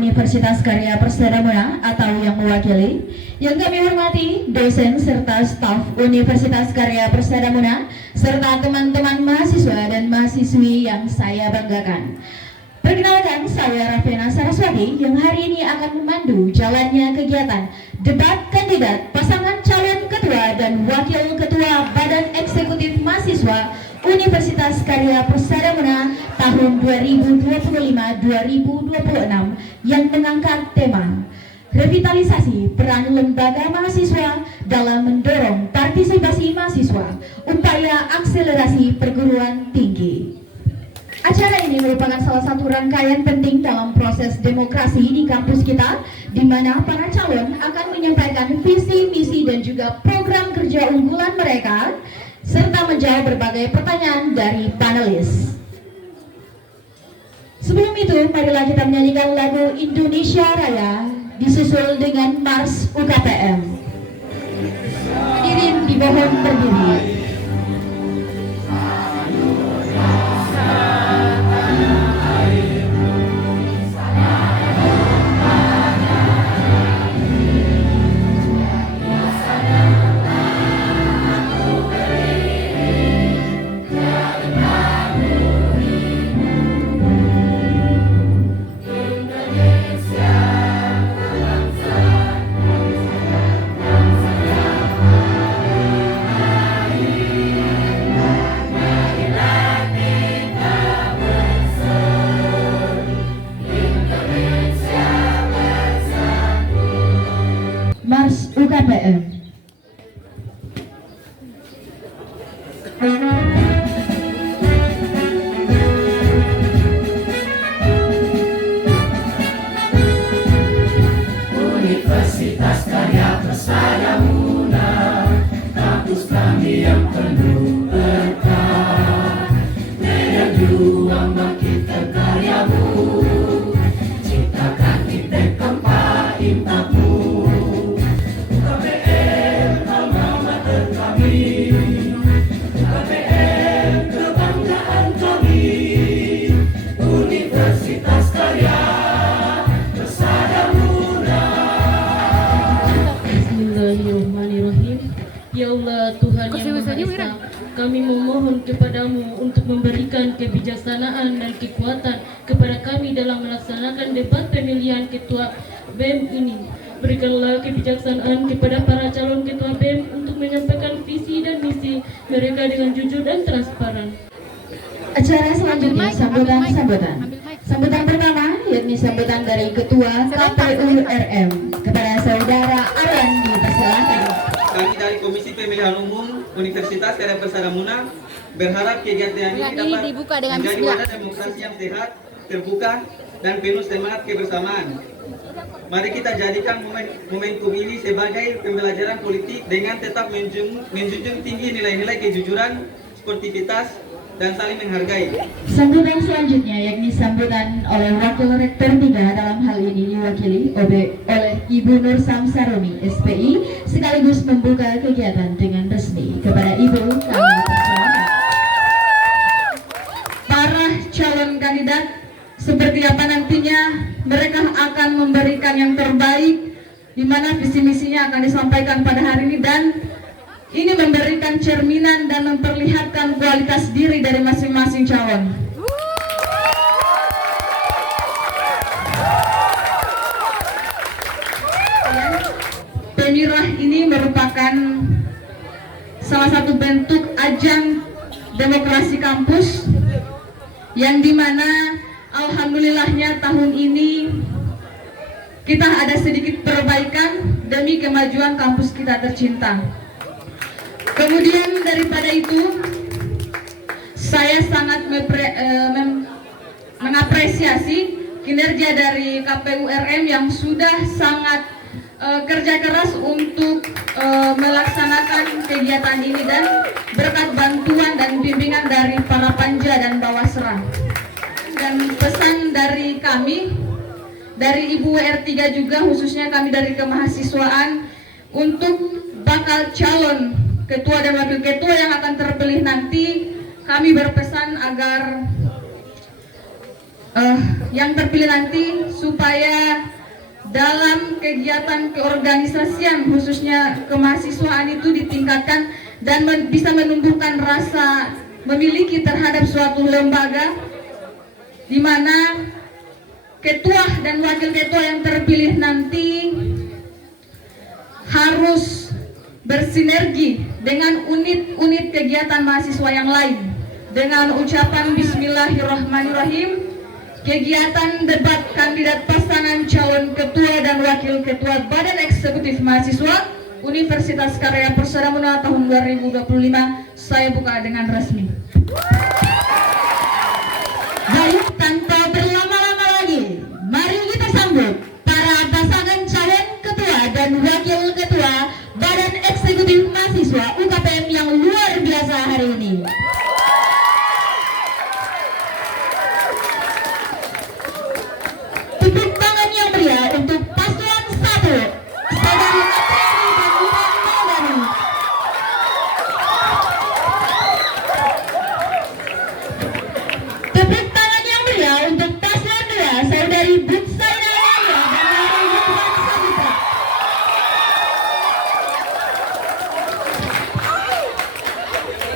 Universitas Karya Persada Muna atau yang mewakili, yang kami hormati dosen serta staf Universitas Karya Persada Muna serta teman-teman mahasiswa dan mahasiswi yang saya banggakan. Perkenalkan, saya Rafena Saraswati yang hari ini akan memandu jalannya kegiatan debat kandidat pasangan calon ketua dan wakil ketua Badan Eksekutif Mahasiswa Universitas Karya Persada Muna tahun 2025-2026 yang mengangkat tema revitalisasi peran lembaga mahasiswa dalam mendorong partisipasi mahasiswa, upaya akselerasi perguruan tinggi. Acara ini merupakan salah satu rangkaian penting dalam proses demokrasi di kampus kita, di mana para calon akan menyampaikan visi, misi, dan juga program kerja unggulan mereka, serta menjawab berbagai pertanyaan dari panelis. Sebelum itu, marilah kita menyanyikan lagu Indonesia Raya, disusul dengan Mars UKPM. Hadirin dimohon berdiri. Mars UKPM. Universitas Karya Persada Muna, kampus kami yang penuh berkah. Medan juang bangkitkan karyamu, ciptakan iptek tempat impakmu. UKPM alma mater kami, UKPM kebanggaan kami. Universitas Karya Persada Muna. Bismillahirrahmanirrahim. Ya Allah, Tuhan yang Maha Esa, kami memohon kepadamu untuk memberikan kebijaksanaan dan kekuatan kepada kami dalam melaksanakan debat pemilihan ketua BEM ini. Berikanlah kebijaksanaan kepada para calon ketua BEM untuk menyampaikan visi dan misi mereka dengan jujur dan transparan. Acara selanjutnya sambutan. Sambutan pertama yakni sambutan dari Ketua KPU RM kepada Saudara Aran, dipersilakan. Kami dari Komisi Pemilihan Umum Universitas Karya Persada Muna berharap kegiatan ini dapat menjadi wadah demokrasi yang sehat, terbuka, dan penuh semangat kebersamaan. Mari kita jadikan momentum ini sebagai pembelajaran politik dengan tetap menjunjung tinggi nilai-nilai kejujuran, sportivitas, dan saling menghargai. Sambutan selanjutnya yakni sambutan oleh Wakil Rektor 3 dalam hal ini diwakili oleh Ibu Nur Samsaroni SPI, sekaligus membuka kegiatan dengan resmi. Kepada Ibu kami persilakan. Para calon kandidat seperti apa nantinya mereka akan memberikan yang terbaik, di mana visi misinya akan disampaikan pada hari ini, dan ini memberikan cerminan dan memperlihatkan kualitas diri dari masing-masing calon. Pemirah ini merupakan salah satu bentuk ajang demokrasi kampus yang dimana alhamdulillahnya tahun ini kita ada sedikit perbaikan demi kemajuan kampus kita tercinta. Kemudian daripada itu, saya sangat mengapresiasi kinerja dari KPU RM yang sudah sangat kerja keras untuk melaksanakan kegiatan ini, dan berkat bantuan dan bimbingan dari para panja dan bawasra. Dan pesan dari kami, dari Ibu R3 juga, khususnya kami dari kemahasiswaan, untuk bakal calon ketua dan wakil ketua yang akan terpilih nanti, kami berpesan agar yang terpilih nanti supaya dalam kegiatan keorganisasian khususnya kemahasiswaan itu ditingkatkan dan bisa menumbuhkan rasa memiliki terhadap suatu lembaga di mana ketua dan wakil ketua yang terpilih nanti harus bersinergi dengan unit-unit kegiatan mahasiswa yang lain. Dengan ucapan Bismillahirrahmanirrahim, kegiatan debat kandidat pasangan calon ketua dan wakil ketua Badan Eksekutif Mahasiswa Universitas Karya Persada Muna tahun 2025 saya buka dengan resmi. Baik, tanpa berlama-lama lagi, mari kita sambut para pasangan calon ketua dan wakil ketua Badan Eksekutif Mahasiswa UKPM yang luar biasa hari ini. Tepuk tangan yang meriah untuk paslon 1, Saudari Apriani dan Iwan Maulani. Tepuk tangan yang meriah untuk paslon 2, Saudari Butsaina Yahya dan Nara Yudhan Sabitra.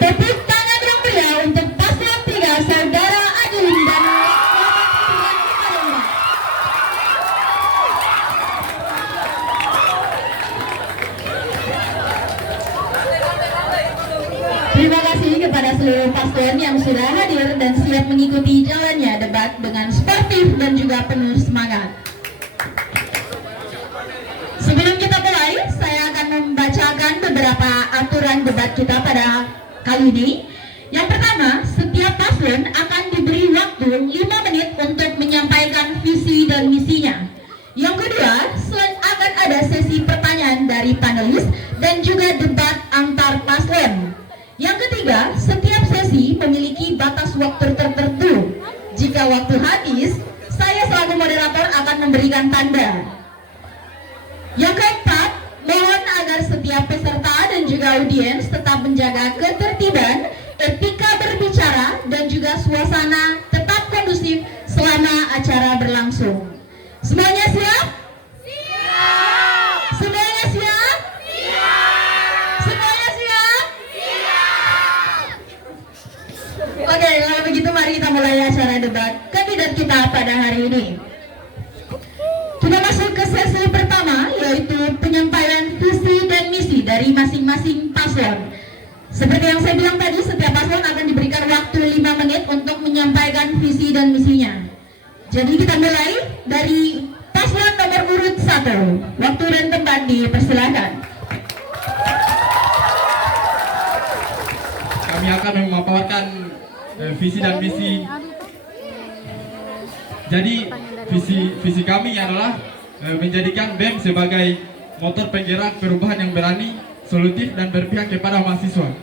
Tepuk tangan yang meriah untuk paslon 3, Saudara Adilin dan Muhammad Palembang. Terima kasih kepada seluruh paslon yang sudah hadir dan siap mengikuti jalannya debat dengan sportif dan juga penuh semangat. Sebelum kita mulai, saya akan membacakan beberapa aturan debat kita pada kali ini. Yang pertama, setiap paslon akan diberi waktu 5 menit untuk menyampaikan visi dan misinya. Yang kedua, akan ada sesi pertanyaan dari panelis dan juga debat antar paslon. Yang ketiga, setiap sesi memiliki batas waktu tertentu. Jika waktu habis, saya selaku moderator akan memberikan tanda. Yang keempat, mohon agar setiap peserta dan juga audiens tetap menjaga ketertiban, etika berbicara, dan juga suasana tetap kondusif selama acara berlangsung. Semuanya siap? Siap! Semuanya siap? Siap! Semuanya siap? Oke, kalau begitu mari kita mulai acara debat kandidat kita pada hari ini. Kita masuk ke sesi pertama, yaitu penyampaian visi dan misi dari masing-masing paslon. Seperti yang saya bilang tadi, setiap paslon akan diberikan waktu 5 menit untuk menyampaikan visi dan misinya. Jadi kita mulai dari paslon nomor urut 1. Waktu dan tempat dipersilakan. Kami akan memaparkan visi dan misi. Jadi visi kami adalah menjadikan BEM sebagai motor penggerak perubahan yang berani, solutif dan berpihak kepada mahasiswa.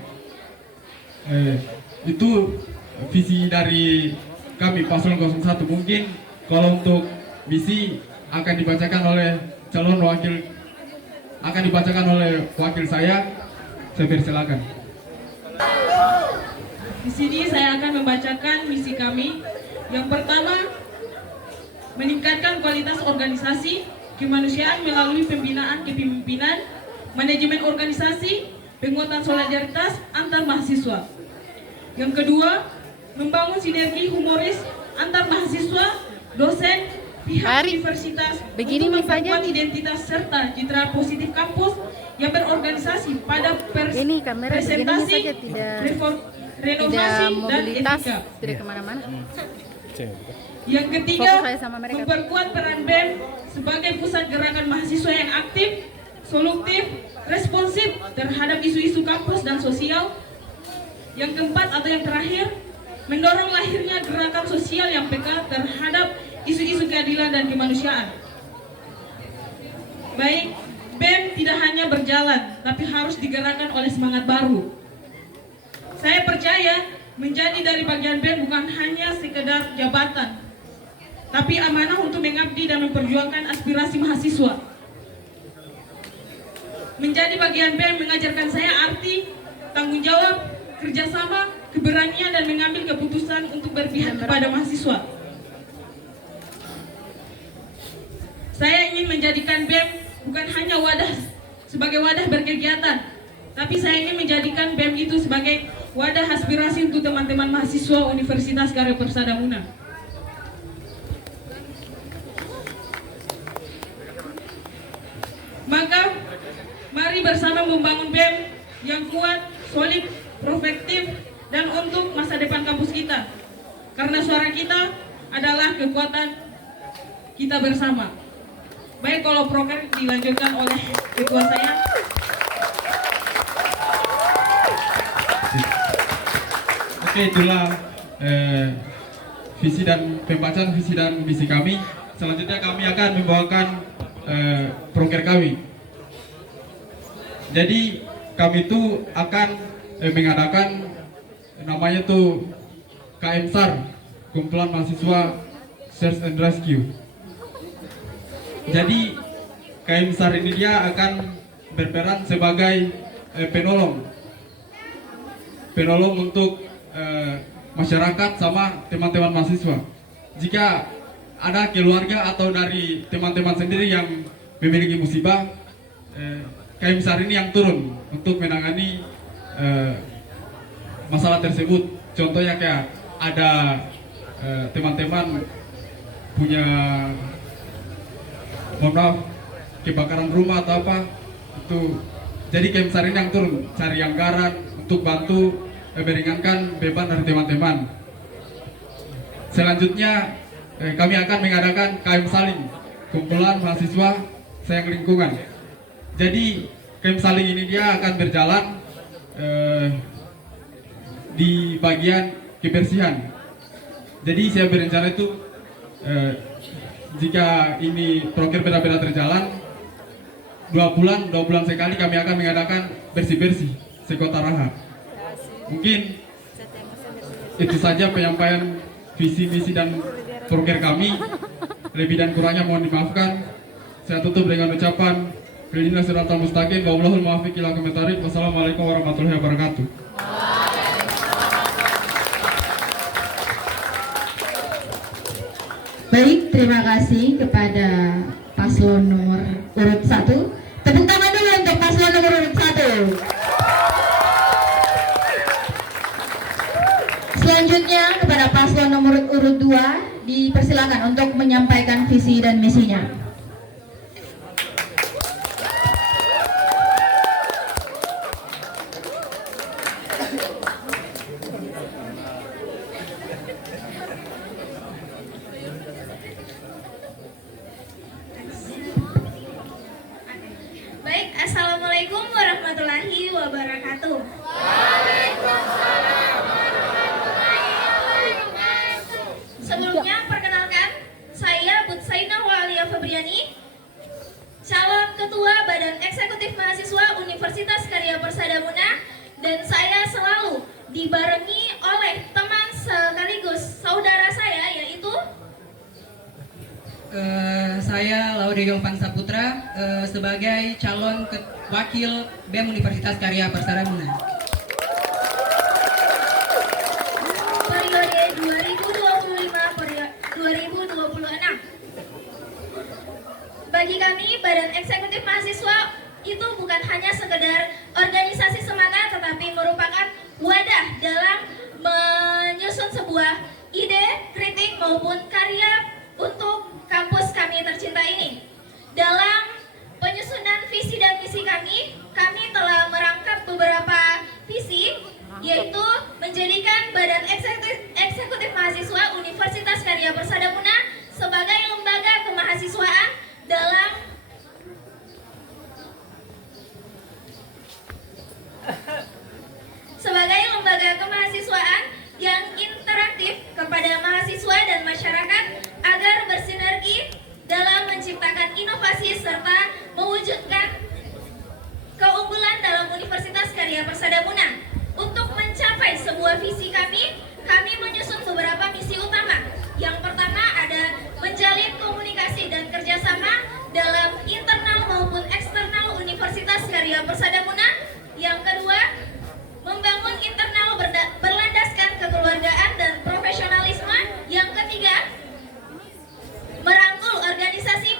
Itu visi dari kami paslon 01. Mungkin kalau untuk misi akan dibacakan oleh wakil saya persilakan. Di sini saya akan membacakan misi kami. Yang pertama, meningkatkan kualitas organisasi kemanusiaan melalui pembinaan kepemimpinan, manajemen organisasi, penguatan solidaritas antar mahasiswa. Yang kedua, membangun sinergi humoris antar mahasiswa, dosen, pihak universitas begini untuk misalnya memperkuat identitas serta citra positif kampus yang berorganisasi pada ini kamera begini presentasi, saja tidak renovasi dan mobilitas, etika. tidak kemana-mana. Yang ketiga, Fokus saya sama mereka. memperkuat peran BEM sebagai pusat gerakan mahasiswa yang aktif, solutif, responsif terhadap isu-isu kampus dan sosial. Yang keempat atau yang terakhir, mendorong lahirnya gerakan sosial yang peka terhadap isu-isu keadilan dan kemanusiaan. Baik, BEM tidak hanya berjalan, tapi harus digerakkan oleh semangat baru. Saya percaya menjadi dari bagian BEM bukan hanya sekedar jabatan, tapi amanah untuk mengabdi dan memperjuangkan aspirasi mahasiswa. Menjadi bagian BEM mengajarkan saya arti tanggung jawab, kerjasama, keberanian dan mengambil keputusan untuk berpihak kepada mahasiswa. Saya ingin menjadikan BEM bukan hanya sebagai wadah berkegiatan, tapi saya ingin menjadikan BEM itu sebagai wadah aspirasi untuk teman-teman mahasiswa Universitas Karya Persada Muna. Maka mari bersama membangun BEM yang kuat, solid, prospektif, dan untuk masa depan kampus kita. Karena suara kita adalah kekuatan kita bersama. Baik, kalau proker dilanjutkan oleh ketua saya. Oke, itulah visi dan pembacaan visi dan misi kami. Selanjutnya kami akan membawakan proker kami. Jadi kami itu akan mengadakan namanya tuh KM SAR, Kumpulan Mahasiswa Search and Rescue. Jadi KM SAR ini dia akan berperan sebagai penolong untuk masyarakat sama teman-teman mahasiswa. Jika ada keluarga atau dari teman-teman sendiri yang memiliki musibah, KM SAR ini yang turun untuk menangani masalah tersebut. Contohnya kayak ada teman-teman punya, mohon maaf, kebakaran rumah atau apa, itu jadi KM SAR ini yang turun cari anggaran untuk bantu meringankan beban dari teman-teman. Selanjutnya kami akan mengadakan KM Saling, Kumpulan Mahasiswa Sayang Lingkungan. Jadi KM Saling ini dia akan berjalan di bagian kebersihan. Jadi saya berencana itu jika ini proker benar-benar terjalan, 2 bulan sekali kami akan mengadakan bersih-bersih sekota Raha. Mungkin itu saja penyampaian visi misi dan proker kami. Lebih dan kurangnya mohon dimaafkan. Saya tutup dengan ucapan Ihdinas siratal mustaqim, wallahul muwaffiq ila aqwamit thoriq. Wassalamualaikum warahmatullahi wabarakatuh. Baik, terima kasih kepada paslon nomor urut 1. Tepuk tangan dulu untuk paslon nomor urut 1. Selanjutnya kepada paslon nomor urut 2 dipersilakan untuk menyampaikan visi dan misinya. Baik, assalamualaikum warahmatullahi wabarakatuh. Sebelumnya perkenalkan, saya Butsainah Walia Febriani, calon ketua Badan Eksekutif Mahasiswa Universitas Karya Persada Muna, dan saya selalu dibarengi oleh teman sekaligus saudara saya, yaitu saya Laude Yongpan Saputra sebagai calon wakil BEM Universitas Karya Persada Muna. periode 2025-2026. Bagi kami, Badan Eksekutif Mahasiswa itu bukan hanya sekedar organisasi semata, tetapi merupakan wadah dalam menyusun sebuah ide, kritik maupun karya untuk kampus kami tercinta ini. Dalam penyusunan visi dan misi kami telah merangkap beberapa visi, yaitu menjadikan Badan Eksekutif Mahasiswa Universitas Karya Persada Muna sebagai lembaga kemahasiswaan yang interaktif kepada mahasiswa dan masyarakat agar bersinergi dalam menciptakan inovasi serta mewujudkan keunggulan dalam Universitas Karya Persada Muna. Untuk mencapai sebuah visi kami menyusun beberapa misi utama. Yang pertama ada menjalin komunikasi dan kerjasama dalam internal maupun eksternal Universitas Karya Persada Muna. Yang kedua, membangun internal berlandaskan kekeluargaan dan profesionalisme. Yang ketiga, merangkul organisasi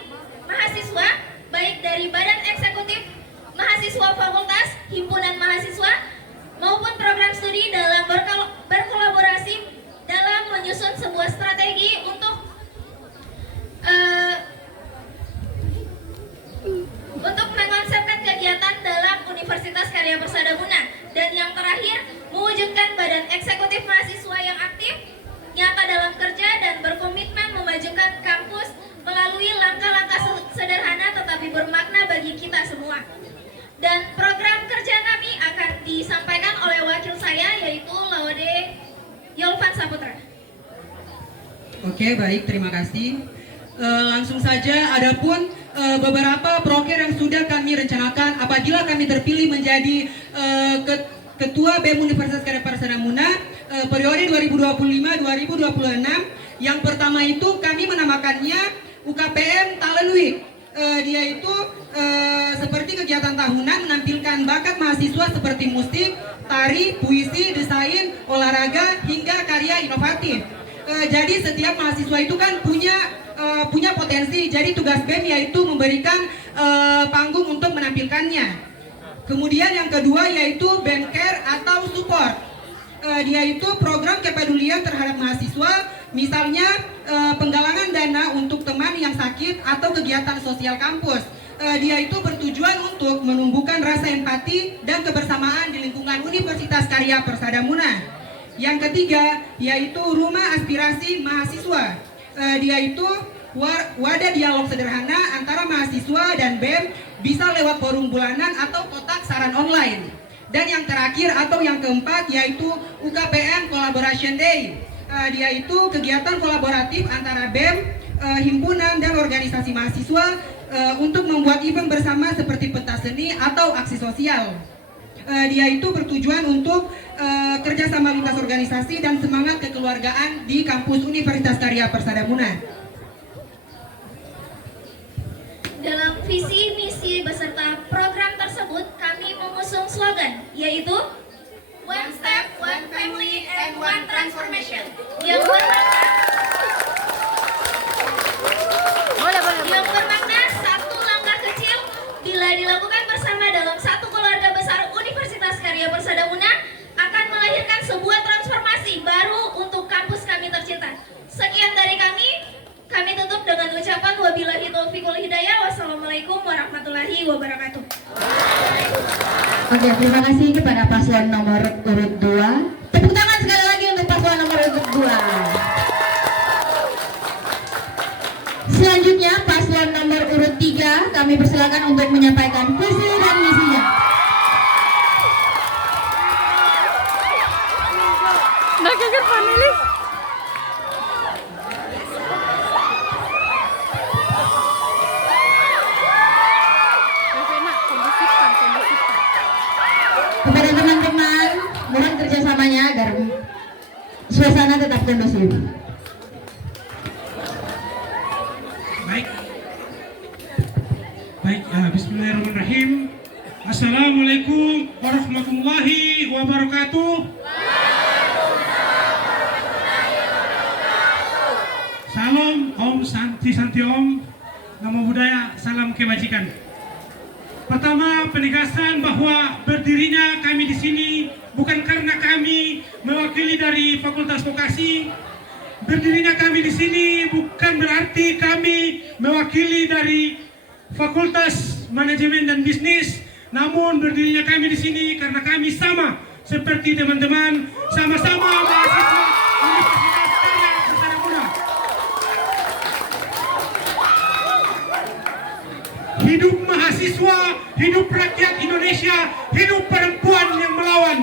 Oke, baik, terima kasih. Langsung saja, adapun beberapa proker yang sudah kami rencanakan apabila kami terpilih menjadi Ketua BEM Universitas Karya Persada Muna periode 2025-2026. Yang pertama itu kami menamakannya UKPM Talent Week. Dia itu seperti kegiatan tahunan menampilkan bakat mahasiswa seperti musik, tari, puisi, desain, olahraga, hingga karya inovatif. Jadi setiap mahasiswa itu kan punya potensi. Jadi tugas BEM yaitu memberikan panggung untuk menampilkannya. Kemudian yang kedua yaitu BEM Care atau support. Dia itu program kepedulian terhadap mahasiswa, misalnya penggalangan dana untuk teman yang sakit atau kegiatan sosial kampus. Dia itu bertujuan untuk menumbuhkan rasa empati dan kebersamaan di lingkungan Universitas Karya Persada Muna. Yang ketiga yaitu Rumah Aspirasi Mahasiswa. Dia itu wadah dialog sederhana antara mahasiswa dan BEM, bisa lewat forum bulanan atau kotak saran online. Dan yang terakhir atau yang keempat yaitu UKPM Collaboration Day. Dia itu kegiatan kolaboratif antara BEM, himpunan dan organisasi mahasiswa untuk membuat event bersama seperti pentas seni atau aksi sosial. Dia itu bertujuan untuk kerjasama lintas organisasi dan semangat kekeluargaan di kampus Universitas Karya Persada Muna. Dalam visi misi beserta program tersebut, kami mengusung slogan, yaitu One Step, One Family, and One Transformation, yang bermakna satu langkah kecil bila dilakukan bersama dalam satu keluarga besar Universitas Karya Persada Muna akan melahirkan sebuah transformasi baru untuk kampus kami tercinta. Sekian dari kami tutup dengan ucapan wabillahi taufiq wal hidayah. Wassalamualaikum warahmatullahi wabarakatuh. Oke, terima kasih kepada paslon nomor urut 2. Tepuk tangan sekali lagi untuk paslon nomor urut 2. Selanjutnya paslon nomor urut 3, kami persilakan untuk menyampaikan visi dan misinya. Nah, kaget panelis. Kepada teman-teman, mohon kerjasamanya agar suasana tetap kondusif. Baik, bismillahirrahmanirrahim. Assalamualaikum warahmatullahi wabarakatuh. Salam, Om Santi Om. Namo Buddhaya, salam kebajikan. Pertama, penegasan bahwa berdirinya kami di sini bukan karena kami mewakili dari Fakultas Vokasi. Berdirinya kami di sini bukan berarti kami mewakili dari Fakultas Manajemen dan Bisnis. Namun berdirinya kami di sini karena kami sama seperti teman-teman, sama-sama mahasiswa Universitas Karya Persada Muna. Hidup mahasiswa, hidup rakyat Indonesia, hidup perempuan yang melawan.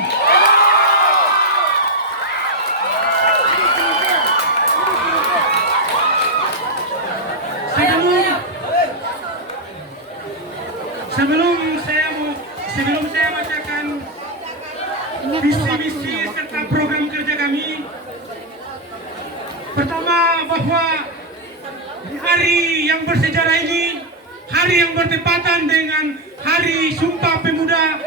Sebelum saya bacakan visi misi serta program kerja kami, pertama bahwa di hari yang bersejarah ini, hari yang bertepatan dengan Hari Sumpah Pemuda,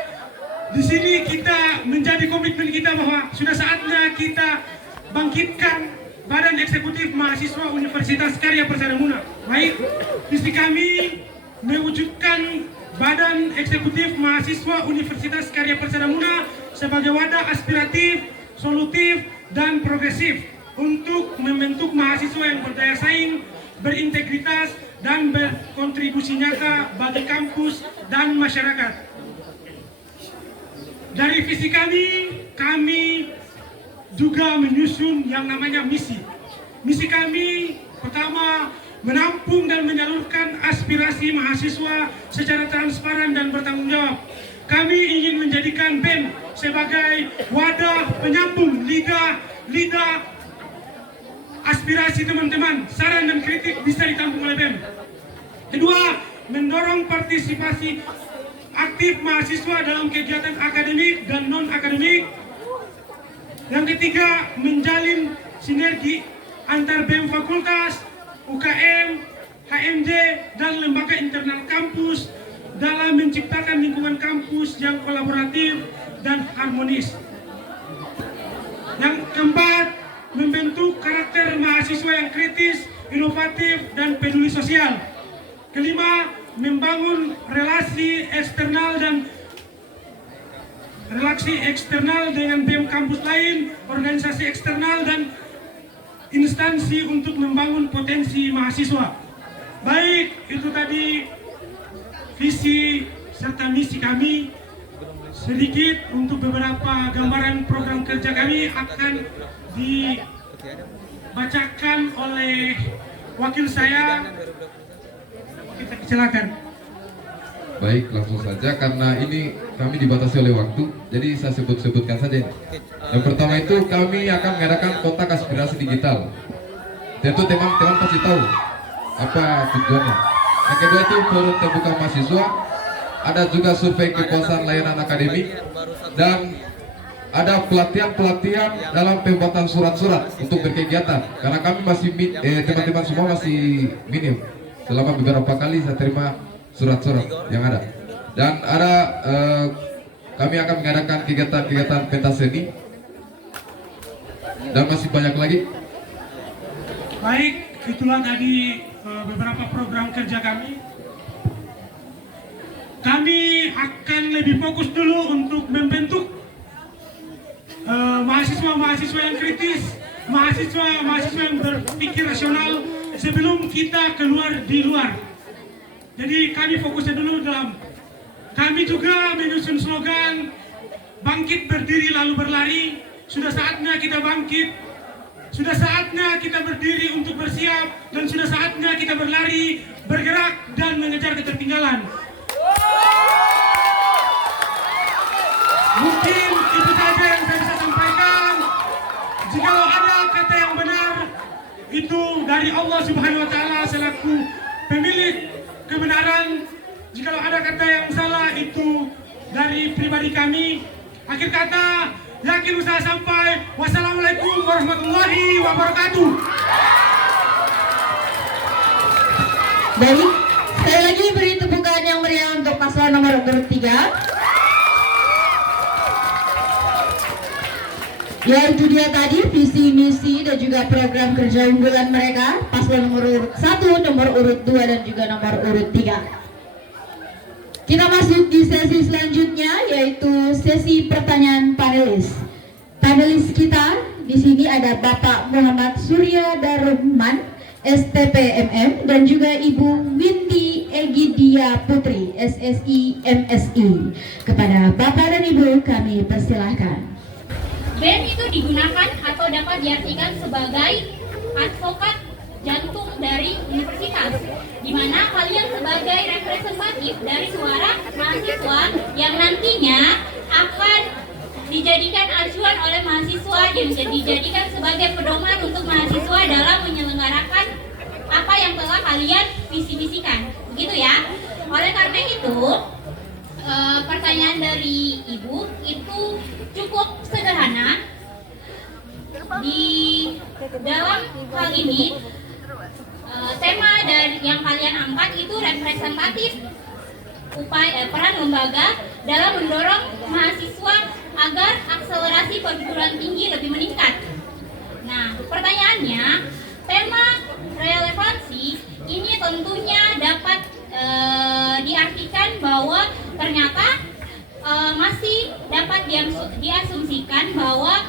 di sini kita menjadi komitmen kita bahwa sudah saatnya kita bangkitkan Badan Eksekutif Mahasiswa Universitas Karya Persada Muna. Baik, visi kami mewujudkan Badan Eksekutif Mahasiswa Universitas Karya Persada Muna sebagai wadah aspiratif, solutif, dan progresif untuk membentuk mahasiswa yang berdaya saing, berintegritas, dan berkontribusi nyata bagi kampus dan masyarakat. Dari visi kami juga menyusun yang namanya misi. Misi kami pertama, menampung dan menyalurkan aspirasi mahasiswa secara transparan dan bertanggung jawab. Kami ingin menjadikan BEM sebagai wadah penyambung lidah aspirasi teman-teman, saran dan kritik bisa ditampung oleh BEM. Kedua, mendorong partisipasi aktif mahasiswa dalam kegiatan akademik dan non-akademik. Yang ketiga, menjalin sinergi antar BEM fakultas, UKM, HMJ, dan lembaga internal kampus dalam menciptakan lingkungan kampus yang kolaboratif dan harmonis. Yang keempat, membentuk karakter mahasiswa yang kritis, inovatif, dan peduli sosial. Kelima, membangun relasi eksternal dengan BEM kampus lain, organisasi eksternal, dan instansi untuk membangun potensi mahasiswa. Baik, itu tadi visi serta misi kami. Sedikit untuk beberapa gambaran program kerja kami akan dibacakan oleh wakil saya. Kita silakan. Baik, langsung saja karena ini kami dibatasi oleh waktu, jadi saya sebutkan saja. Yang pertama itu kami akan mengadakan kotak aspirasi digital. Tentu teman-teman pasti tahu apa tujuannya. Yang kedua itu forum terbuka mahasiswa, ada juga survei kepuasan layanan akademik, dan ada pelatihan dalam pembuatan surat-surat untuk berkegiatan. Karena kami masih teman-teman semua masih minim. Selama beberapa kali saya terima surat-surat yang ada. Dan ada kami akan mengadakan kegiatan-kegiatan pentas seni dan masih banyak lagi. Baik, itulah tadi beberapa program kerja kami. Kami akan lebih fokus dulu untuk membentuk mahasiswa-mahasiswa yang kritis, mahasiswa yang berpikir rasional sebelum kita keluar di luar. Jadi kami fokusnya dulu dalam. Kami juga menyusun slogan bangkit berdiri lalu berlari. Sudah saatnya kita bangkit, sudah saatnya kita berdiri untuk bersiap, dan sudah saatnya kita berlari, bergerak, dan mengejar ketertinggalan. Mungkin itu saja yang saya bisa sampaikan. Jikalau ada kata yang benar, itu dari Allah Subhanahu wa Ta'ala selaku pemilik kebenaran. Jikalau ada kata yang salah, itu dari pribadi kami. Akhir kata, yakin usaha sampai. Wassalamualaikum warahmatullahi wabarakatuh. Baik, sekali lagi beri tepukan yang meriah untuk paslon nomor urut 3. Ya, itu dia tadi visi, misi, dan juga program kerja unggulan mereka. Paslon nomor urut 1, nomor urut 2, dan juga nomor urut 3. Kita masuk di sesi selanjutnya, yaitu sesi pertanyaan panelis. Panelis kita di sini ada Bapak Muhammad Surya Darusman, STPMM, dan juga Ibu Windy Egidia Putri, SSI MSI. Kepada Bapak dan Ibu kami persilahkan. BEM itu digunakan atau dapat diartikan sebagai advokat jantung dari universitas, di mana kalian sebagai representatif dari suara mahasiswa yang nantinya akan dijadikan acuan oleh mahasiswa dan dijadikan sebagai pedoman untuk mahasiswa dalam menyelenggarakan apa yang telah kalian visi-misikan, begitu ya. Oleh karena itu, pertanyaan dari Ibu itu cukup sederhana. Di dalam hal ini, tema dari yang kalian angkat itu representatif peran lembaga dalam mendorong mahasiswa agar akselerasi perguruan tinggi lebih meningkat. Nah, pertanyaannya, tema relevansi ini tentunya dapat diartikan bahwa ternyata masih dapat diasumsikan bahwa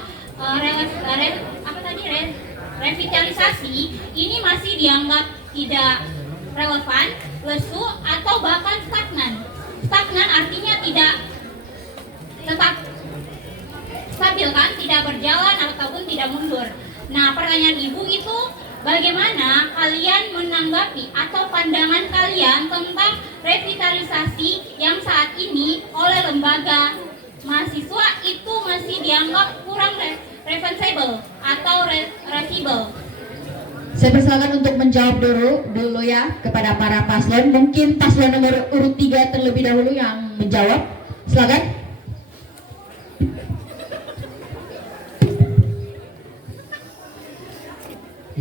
revitalisasi ini masih dianggap tidak relevan, lesu, atau bahkan stagnan. Stagnan artinya tidak tetap stabil kan, tidak berjalan ataupun tidak mundur. Nah, pertanyaan Ibu itu bagaimana kalian menanggapi atau pandangan kalian tentang revitalisasi yang saat ini oleh lembaga mahasiswa itu masih dianggap kurang reversible atau reversible. Saya persilakan untuk menjawab dulu ya kepada para paslon. Mungkin paslon nomor urut 3 terlebih dahulu yang menjawab. Silakan.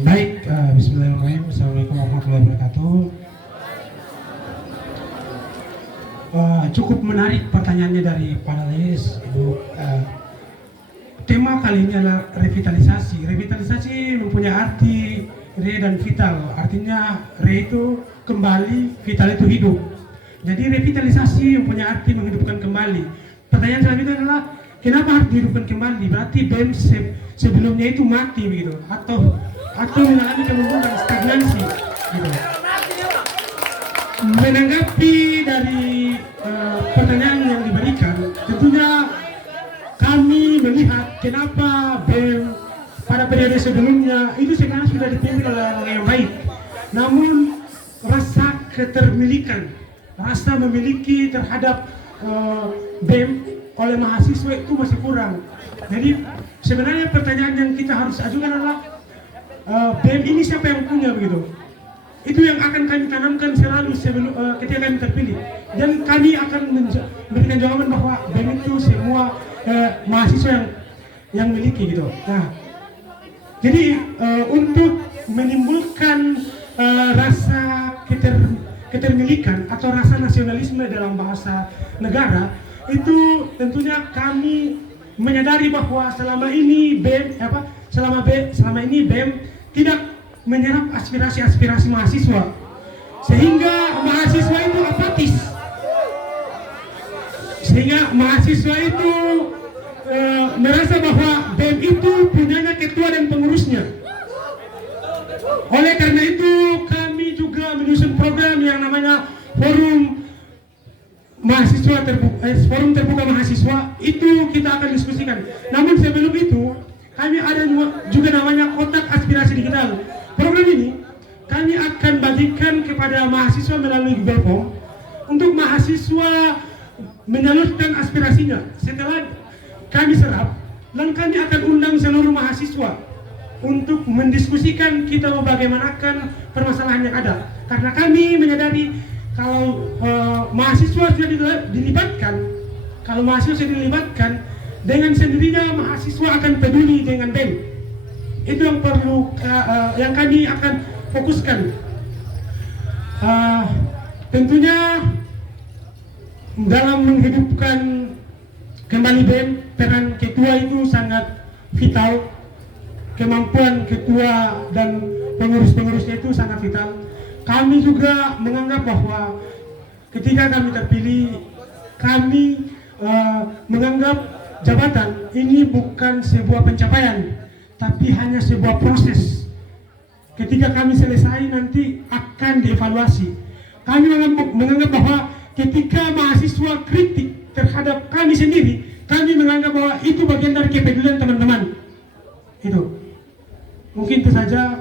Baik, bismillahirrahmanirrahim. Assalamualaikum warahmatullahi wabarakatuh. Cukup menarik pertanyaannya dari panelis, Bu. Tema kali ini adalah revitalisasi. Revitalisasi mempunyai arti re dan vital. Artinya re itu kembali, vital itu hidup. Jadi revitalisasi mempunyai arti menghidupkan kembali. Pertanyaan selanjutnya adalah kenapa harus dihidupkan kembali? Berarti BEM sebelumnya itu mati begitu, atau mengalami kemunduran, stagnansi gitu. Menanggapi dari pertanyaan yang diberikan, tentunya kami melihat kenapa BEM pada periode sebelumnya itu sebenarnya sudah dipimpin oleh orang yang baik, namun rasa ketermilikan, rasa memiliki terhadap BEM oleh mahasiswa itu masih kurang. Jadi sebenarnya pertanyaan yang kita harus ajukan adalah BEM ini siapa yang punya begitu? Itu yang akan kami tanamkan selalu sebelum ketika kami terpilih, dan kami akan memberikan jawaban bahwa BEM itu semua mahasiswa yang miliki gitu. Nah, jadi untuk menimbulkan rasa ketermilikan atau rasa nasionalisme dalam bahasa negara, itu tentunya kami menyadari bahwa selama ini BEM tidak menyerap aspirasi mahasiswa, sehingga mahasiswa itu apatis, sehingga mahasiswa itu merasa bahwa BEM itu punyanya ketua dan pengurusnya. Oleh karena itu kami juga menyusun program yang namanya forum terbuka mahasiswa. Itu kita akan diskusikan. Namun sebelum itu kami ada juga namanya kotak aspirasi digital. Program ini kami akan bagikan kepada mahasiswa melalui Google Form untuk mahasiswa menyalurkan aspirasinya. Setelah kami serap, dan kami akan undang seluruh mahasiswa untuk mendiskusikan kita mau bagaimanakan permasalahan yang ada. Karena kami menyadari kalau mahasiswa sudah dilibatkan, dengan sendirinya mahasiswa akan peduli dengan BEM. Itu yang perlu yang kami akan fokuskan. Tentunya dalam menghidupkan kembali BEM, peran ketua itu sangat vital. Kemampuan ketua dan pengurus-pengurusnya itu sangat vital. Kami juga menganggap bahwa ketika kami terpilih, kami menganggap jabatan ini bukan sebuah pencapaian, tapi hanya sebuah proses. Ketika kami selesai nanti akan dievaluasi. Kami menganggap bahwa ketika mahasiswa kritik terhadap kami sendiri, kami menganggap bahwa itu bagian dari kepedulian teman-teman. Itu. Mungkin itu saja.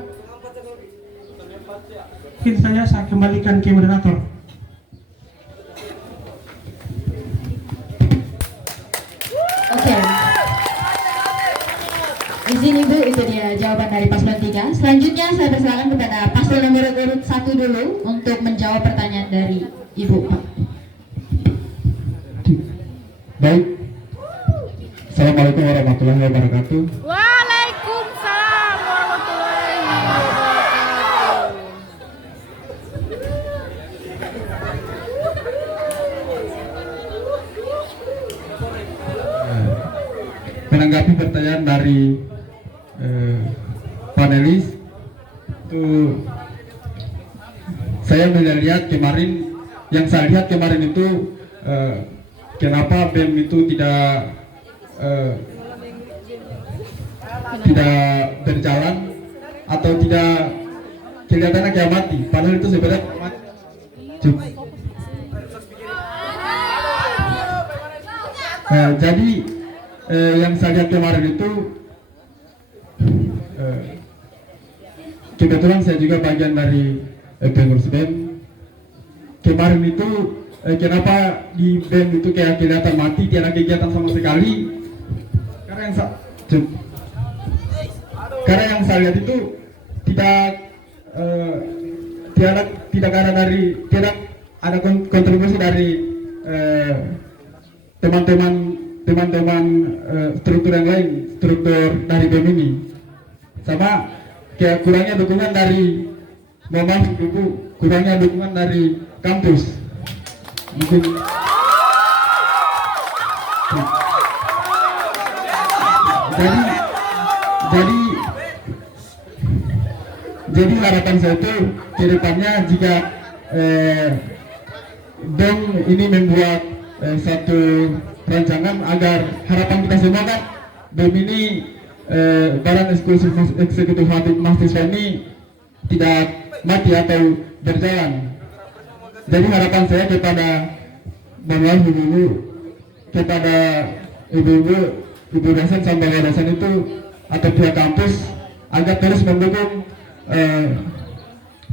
Saya kembalikan ke moderator. Oke. Izin Ibu, itu dia jawaban dari paslon 3. Selanjutnya saya persilakan kepada paslon nomor urut 1 dulu untuk menjawab pertanyaan dari Ibu. Baik. Assalamualaikum warahmatullahi wabarakatuh. Waalaikumsalam warahmatullahi wabarakatuh. Menanggapi pertanyaan dari panelis, itu saya melihat kemarin, yang saya lihat kemarin itu kenapa BEM itu tidak berjalan atau tidak kelihatannya kayak mati, padahal itu sebenarnya mati. Jadi yang saya lihat kemarin itu kebetulan saya juga bagian dari pengurus BEM. Kemarin itu kenapa di BEM itu kayak kelihatan mati, tiada kegiatan sama sekali. Karena yang saya lihat itu tidak ada kontribusi dari teman-teman struktur yang lain, struktur dari BEM ini, sama kayak kurangnya dukungan dari kurangnya dukungan dari kampus. Mungkin jadi harapan saya itu ke depannya jika BEM ini membuat satu rancangan agar harapan kita semua kan BEM ini Badan Eksekutif Mahasiswa ini tidak mati atau berjalan. Jadi harapan saya kepada ibu-ibu, kepada ibu-ibu, ibu dosen sampai dosen itu atau pihak kampus agar terus mendukung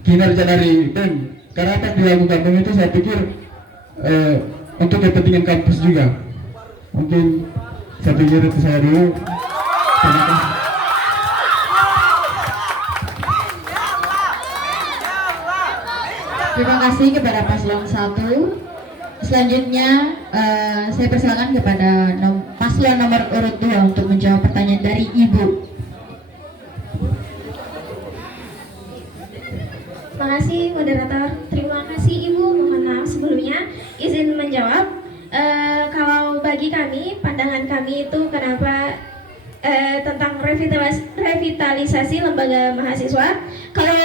kinerja dari BEM. Karena apa yang dilakukan BEM itu saya pikir untuk kepentingan kampus juga. Mungkin saya pikir itu saya dulu. Terima kasih. Terima kasih kepada paslon 1. Selanjutnya saya persilakan kepada paslon nomor urut 2 untuk menjawab pertanyaan dari Ibu. Terima kasih moderator. Terima kasih Ibu. Mohon maaf sebelumnya izin menjawab. Kalau bagi kami, pandangan kami itu kenapa tentang revitalisasi lembaga mahasiswa. Kalau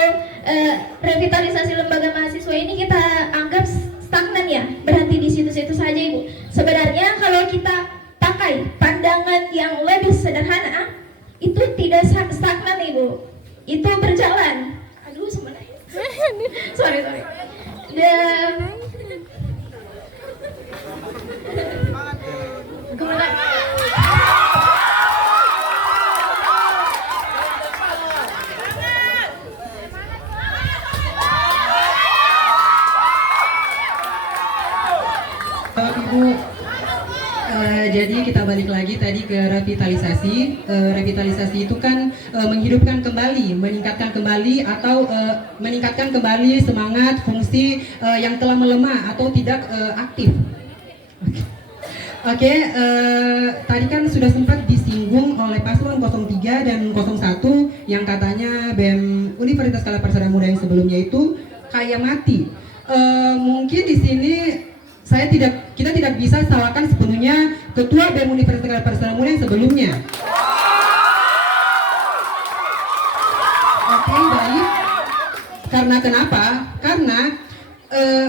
revitalisasi lembaga mahasiswa ini kita anggap stagnan ya, berhenti di situ-situ saja Ibu. Sebenarnya kalau kita pakai pandangan yang lebih sederhana, itu tidak stagnan Ibu, itu berjalan. Aduh sebenarnya, sorry. Ibu, jadi kita balik lagi tadi ke revitalisasi. Revitalisasi itu kan menghidupkan kembali, meningkatkan kembali atau meningkatkan kembali semangat fungsi yang telah melemah atau tidak aktif. Oke, tadi kan sudah sempat disinggung oleh paslon 03 dan 01 yang katanya BEM Universitas Kala Persada Muda yang sebelumnya itu kayak mati. Mungkin di sini kita tidak bisa salahkan sepenuhnya ketua BEM Universitas Kala Persada Muda yang sebelumnya. Oke, baik. Karena kenapa? Karena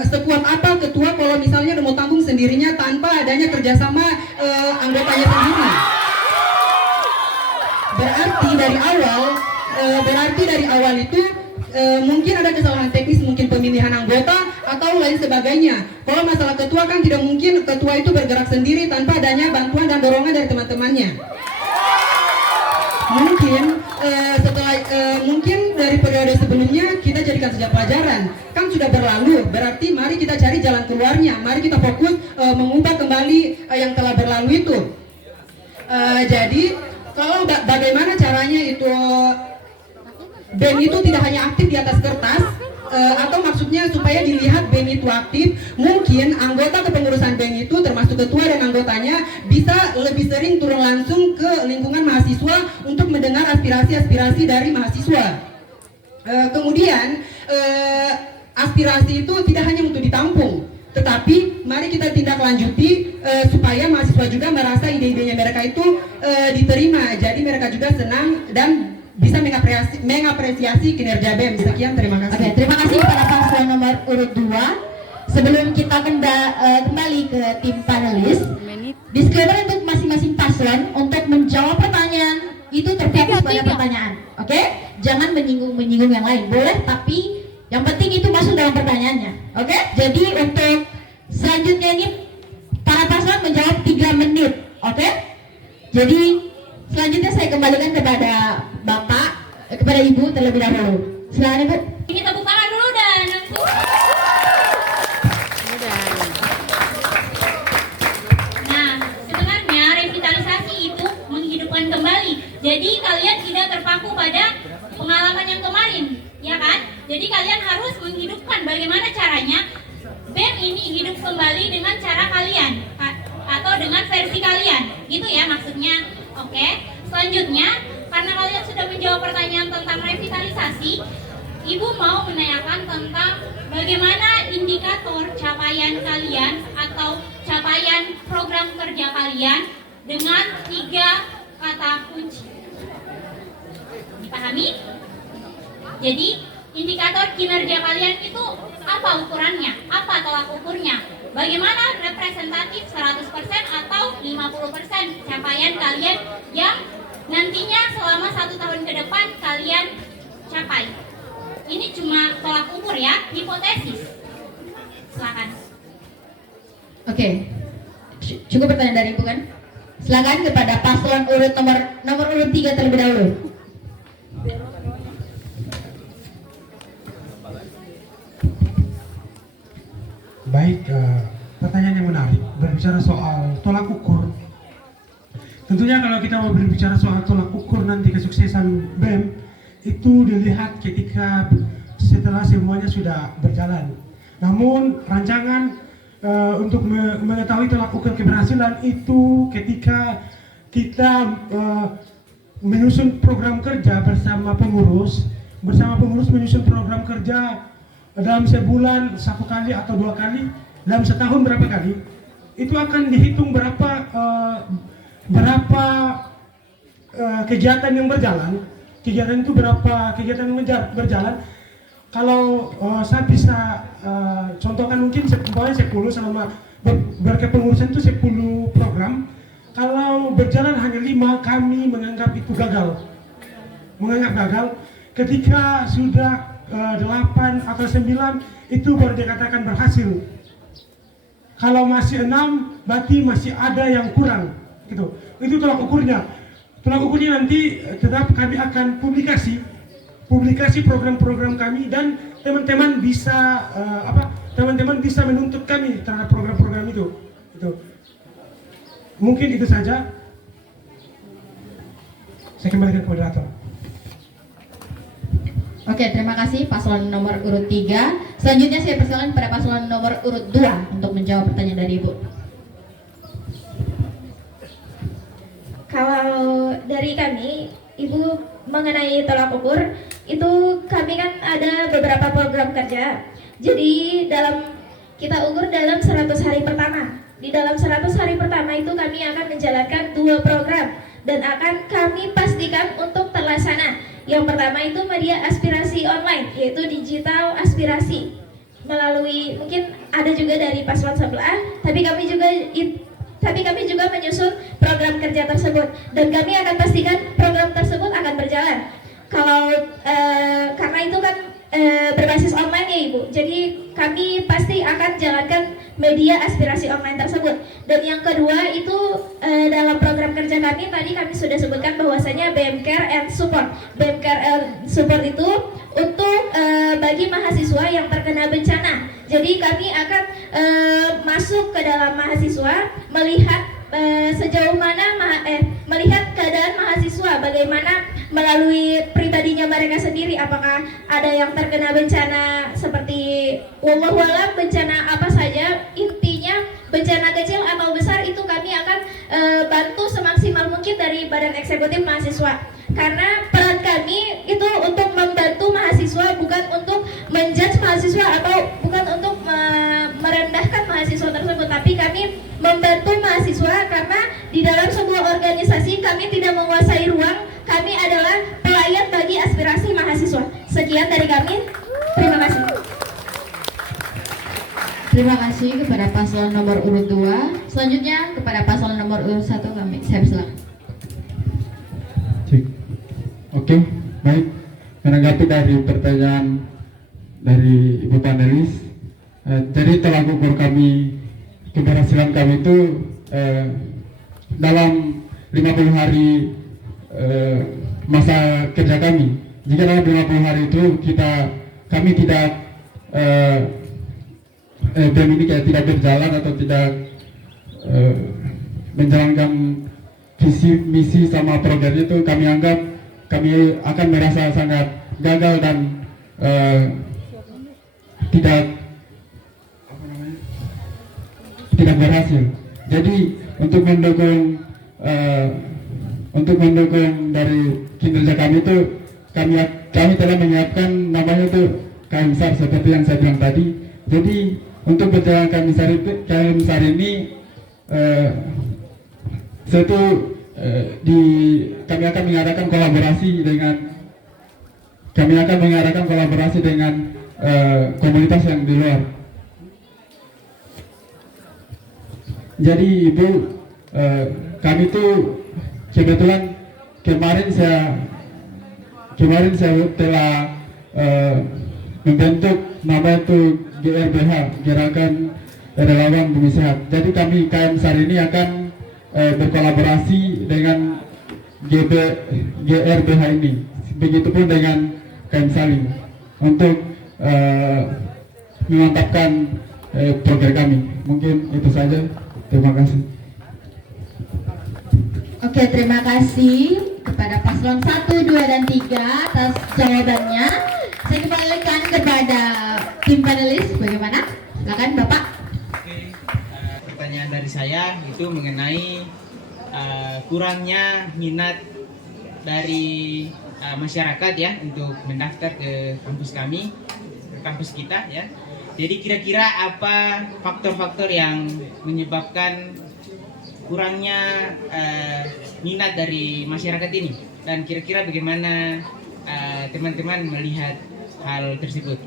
sekuat apa ketua kalau misalnya udah mau tanggung sendirinya tanpa adanya kerjasama anggotanya sendiri. Berarti dari awal itu mungkin ada kesalahan teknis, mungkin pemilihan anggota atau lain sebagainya. Kalau masalah ketua kan tidak mungkin ketua itu bergerak sendiri tanpa adanya bantuan dan dorongan dari teman-temannya. Mungkin dari periode sebelumnya kita jadikan saja pelajaran, kan sudah berlalu, berarti mari kita cari jalan keluarnya, mari kita fokus mengubah kembali yang telah berlalu itu. Jadi kalau bagaimana caranya itu BEM itu tidak hanya aktif di atas kertas, atau maksudnya supaya dilihat BEM itu aktif, mungkin anggota kepengurusan BEM itu termasuk ketua dan anggotanya bisa lebih sering turun langsung ke lingkungan mahasiswa untuk mendengar aspirasi-aspirasi dari mahasiswa. Kemudian aspirasi itu tidak hanya untuk ditampung, tetapi mari kita tindak lanjuti supaya mahasiswa juga merasa ide-idenya mereka itu diterima, jadi mereka juga senang dan bisa mengapresiasi kinerja BEM. Sekian, terima kasih. Oke, terima kasih kepada paslon nomor urut 2. Sebelum kita kembali ke tim panelis, disclaimer untuk masing-masing paslon untuk menjawab pertanyaan itu terfokus pada pertanyaan. Oke? Jangan menyinggung yang lain. Boleh, tapi yang penting itu masuk dalam pertanyaannya. Oke? Jadi untuk selanjutnya ini para paslon menjawab 3 menit. Oke? Jadi selanjutnya saya kembalikan kepada Bapak, kepada Ibu terlebih dahulu. Silakan Ibu. Ini tepuk tangan dulu dan nah, sebenarnya revitalisasi itu menghidupkan kembali. Jadi kalian tidak terpaku pada pengalaman yang kemarin, ya kan? Jadi kalian harus menghidupkan bagaimana caranya BEM ini hidup kembali dengan cara kalian atau dengan versi kalian, gitu ya maksudnya. Oke, selanjutnya karena kalian sudah menjawab pertanyaan tentang revitalisasi, Ibu mau menanyakan tentang bagaimana indikator capaian kalian atau capaian program kerja kalian dengan 3 kata kunci. Dipahami? Jadi indikator kinerja kalian itu apa ukurannya? Apa tolak ukurnya? Bagaimana representatif 100% atau 50% capaian kalian yang nantinya selama 1 tahun ke depan kalian capai? Ini cuma tolak ukur ya, hipotesis. Silakan. Oke, cukup pertanyaan dari Ibu kan? Silakan kepada paslon urut nomor urut 3 terlebih dahulu. Baik, pertanyaan yang menarik berbicara soal tolak ukur. Tentunya kalau kita mau berbicara soal tolak ukur nanti kesuksesan BEM itu dilihat ketika setelah semuanya sudah berjalan. Namun rancangan untuk mengetahui tolak ukur keberhasilan itu ketika kita menyusun program kerja bersama pengurus menyusun program kerja dalam sebulan 1 kali atau 2 kali, dalam setahun berapa kali, itu akan dihitung berapa kegiatan yang berjalan. Kegiatan itu berapa kegiatan yang berjalan. Kalau saya bisa contohkan mungkin 10 selama berkepengurusan itu 10 program. Kalau berjalan hanya 5, kami menganggap itu gagal. Ketika sudah 8 atau 9 itu baru dikatakan berhasil. Kalau masih 6 berarti masih ada yang kurang gitu. Itu tolak ukurnya. Tolak ukurnya nanti tetap kami akan publikasi program-program kami dan teman-teman bisa teman-teman bisa menuntut kami terhadap program-program itu. Mungkin itu saja. Saya kembalikan ke moderator. Oke, terima kasih paslon nomor urut 3. Selanjutnya saya persilakan pada paslon nomor urut 2 untuk menjawab pertanyaan dari Ibu. Kalau dari kami, Ibu, mengenai tolak ukur, itu kami kan ada beberapa program kerja. Jadi kita ukur dalam 100 hari pertama. Di dalam 100 hari pertama itu kami akan menjalankan 2 program dan akan kami pastikan untuk terlaksana. Yang pertama itu media aspirasi online, yaitu digital aspirasi. Melalui, mungkin ada juga dari paslon sebelah, tapi kami juga menyusun program kerja tersebut dan kami akan pastikan program tersebut akan berjalan. Karena itu kan berbasis online ya Ibu, jadi kami pasti akan jalankan media aspirasi online tersebut. Dan yang kedua itu dalam program kerja kami tadi kami sudah sebutkan bahwasanya BEM Care and Support. BEM Care and Support itu untuk bagi mahasiswa yang terkena bencana. Jadi kami akan masuk ke dalam mahasiswa, melihat sejauh mana melihat keadaan mahasiswa, bagaimana melalui pribadinya mereka sendiri, apakah ada yang terkena bencana seperti wallahualam bencana apa saja, intinya bencana kecil atau besar itu kami akan bantu semaksimal mungkin dari Badan Eksekutif Mahasiswa. Karena peran kami itu untuk membantu mahasiswa, bukan untuk menjudge mahasiswa atau bukan untuk merendahkan mahasiswa tersebut, tapi kami membantu mahasiswa karena di dalam sebuah organisasi kami tidak menguasai ruang, kami adalah pelayan bagi aspirasi mahasiswa. Sekian dari kami, terima kasih. Terima kasih kepada paslon nomor urut 2. Selanjutnya kepada paslon nomor urut 1 saya persilakan. Oke, baik. Menanggapi dari pertanyaan dari Ibu panelis, jadi tolak ukur kami, keberhasilan kami itu dalam 50 hari masa kerja kami. Jika dalam 50 hari itu kami tidak BEM ini kayak tidak berjalan atau tidak menjalankan visi misi sama programnya itu, kami anggap kami akan merasa sangat gagal dan tidak tidak berhasil. Jadi untuk mendukung dari kinerja kami itu kami telah menyiapkan namanya itu KMSAR seperti yang saya bilang tadi. Jadi untuk berjalan KMSAR ini kami akan mengadakan kolaborasi dengan komunitas yang di luar. Jadi Ibu, kami tuh kebetulan kemarin saya telah membentuk nama itu GRBH, Gerakan Relawan Bumi Sehat. Jadi kami KMSAR ini akan berkolaborasi dengan GRBH ini, begitupun dengan KMSALI untuk memantapkan program kami. Mungkin itu saja. Terima kasih. Oke, terima kasih kepada paslon 1, 2, dan 3 atas jawabannya. Saya kembalikan kepada tim panelis. Bagaimana? Silakan Bapak. Pertanyaan dari saya itu mengenai kurangnya minat dari masyarakat ya untuk mendaftar ke kampus kami, ke kampus kita ya. Jadi kira-kira apa faktor-faktor yang menyebabkan kurangnya minat dari masyarakat ini, dan kira-kira bagaimana teman-teman melihat hal tersebut?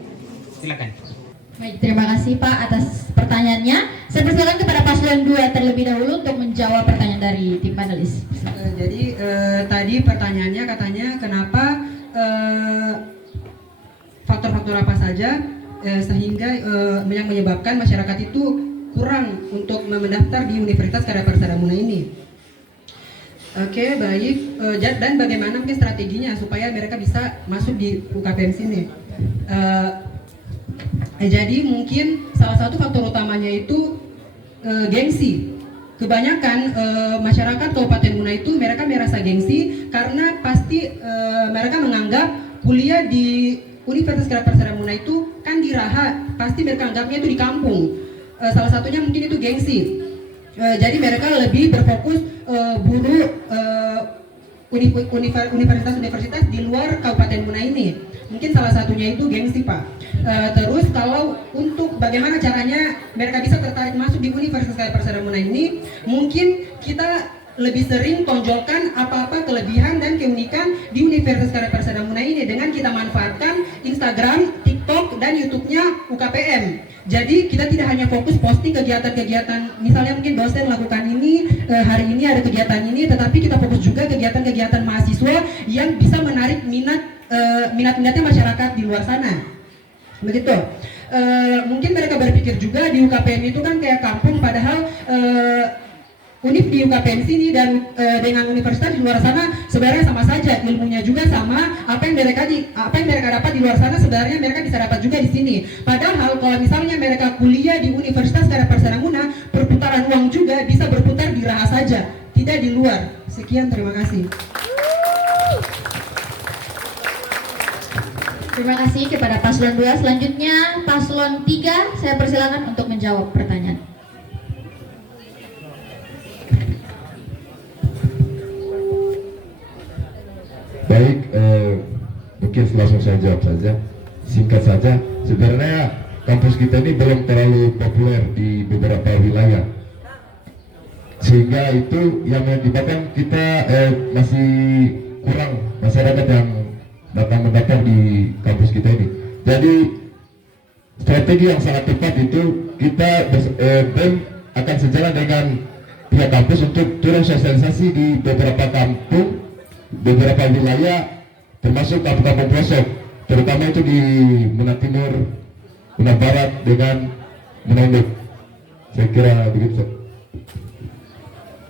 Silakan. Baik, terima kasih Pak atas pertanyaannya. Saya persilakan kepada paslon 2 terlebih dahulu untuk menjawab pertanyaan dari tim panelis. Jadi tadi pertanyaannya katanya kenapa faktor-faktor apa saja sehingga yang menyebabkan masyarakat itu kurang untuk mendaftar di Universitas Karya Persada Muna ini. Oke, baik. Dan bagaimana mungkin strateginya supaya mereka bisa masuk di UKPM sini? Jadi mungkin salah satu faktor utamanya itu gengsi. Kebanyakan masyarakat Kabupaten Muna itu mereka merasa gengsi karena pasti mereka menganggap kuliah di Universitas Karya Persada Muna itu kan di Raha, pasti mereka anggapnya itu di kampung. Salah satunya mungkin itu gengsi. Jadi mereka lebih berfokus universitas-universitas di luar Kabupaten Muna ini. Mungkin salah satunya itu gengsi Pak. Terus kalau untuk bagaimana caranya mereka bisa tertarik masuk di Universitas Karya Persada Muna ini, mungkin kita lebih sering tonjolkan apa-apa kelebihan dan keunikan di Universitas Karya Persada Muna ini dengan kita manfaatkan Instagram, TikTok, dan YouTube-nya UKPM. Jadi kita tidak hanya fokus posting kegiatan-kegiatan, misalnya mungkin dosen lakukan ini, hari ini ada kegiatan ini, tetapi kita fokus juga kegiatan-kegiatan mahasiswa yang bisa menarik minat-minatnya masyarakat di luar sana. Begitu. Mungkin mereka berpikir juga di UKPM itu kan kayak kampung, padahal univ di UKPM sini dan dengan universitas di luar sana sebenarnya sama saja, ilmunya juga sama. Apa yang mereka dapat di luar sana sebenarnya mereka bisa dapat juga di sini. Padahal kalau misalnya mereka kuliah di Universitas Karya Persada Muna, perputaran uang juga bisa berputar di Raha saja, tidak di luar. Sekian, terima kasih. Terima kasih kepada paslon 2. Selanjutnya paslon 3, saya persilakan untuk menjawab pertanyaan. Baik, mungkin langsung saya jawab saja. Singkat saja, sebenarnya kampus kita ini belum terlalu populer di beberapa wilayah, sehingga itu yang menyebabkan kita masih kurang masyarakat yang datang mendaftar di kampus kita ini. Jadi strategi yang sangat tepat itu kita BEM akan sejalan dengan pihak kampus untuk turun sosialisasi di beberapa kampung, beberapa wilayah, termasuk kampung-kampung pelosok, terutama itu di Muna Timur, Muna Barat dengan Muna Induk. Saya kira begitu.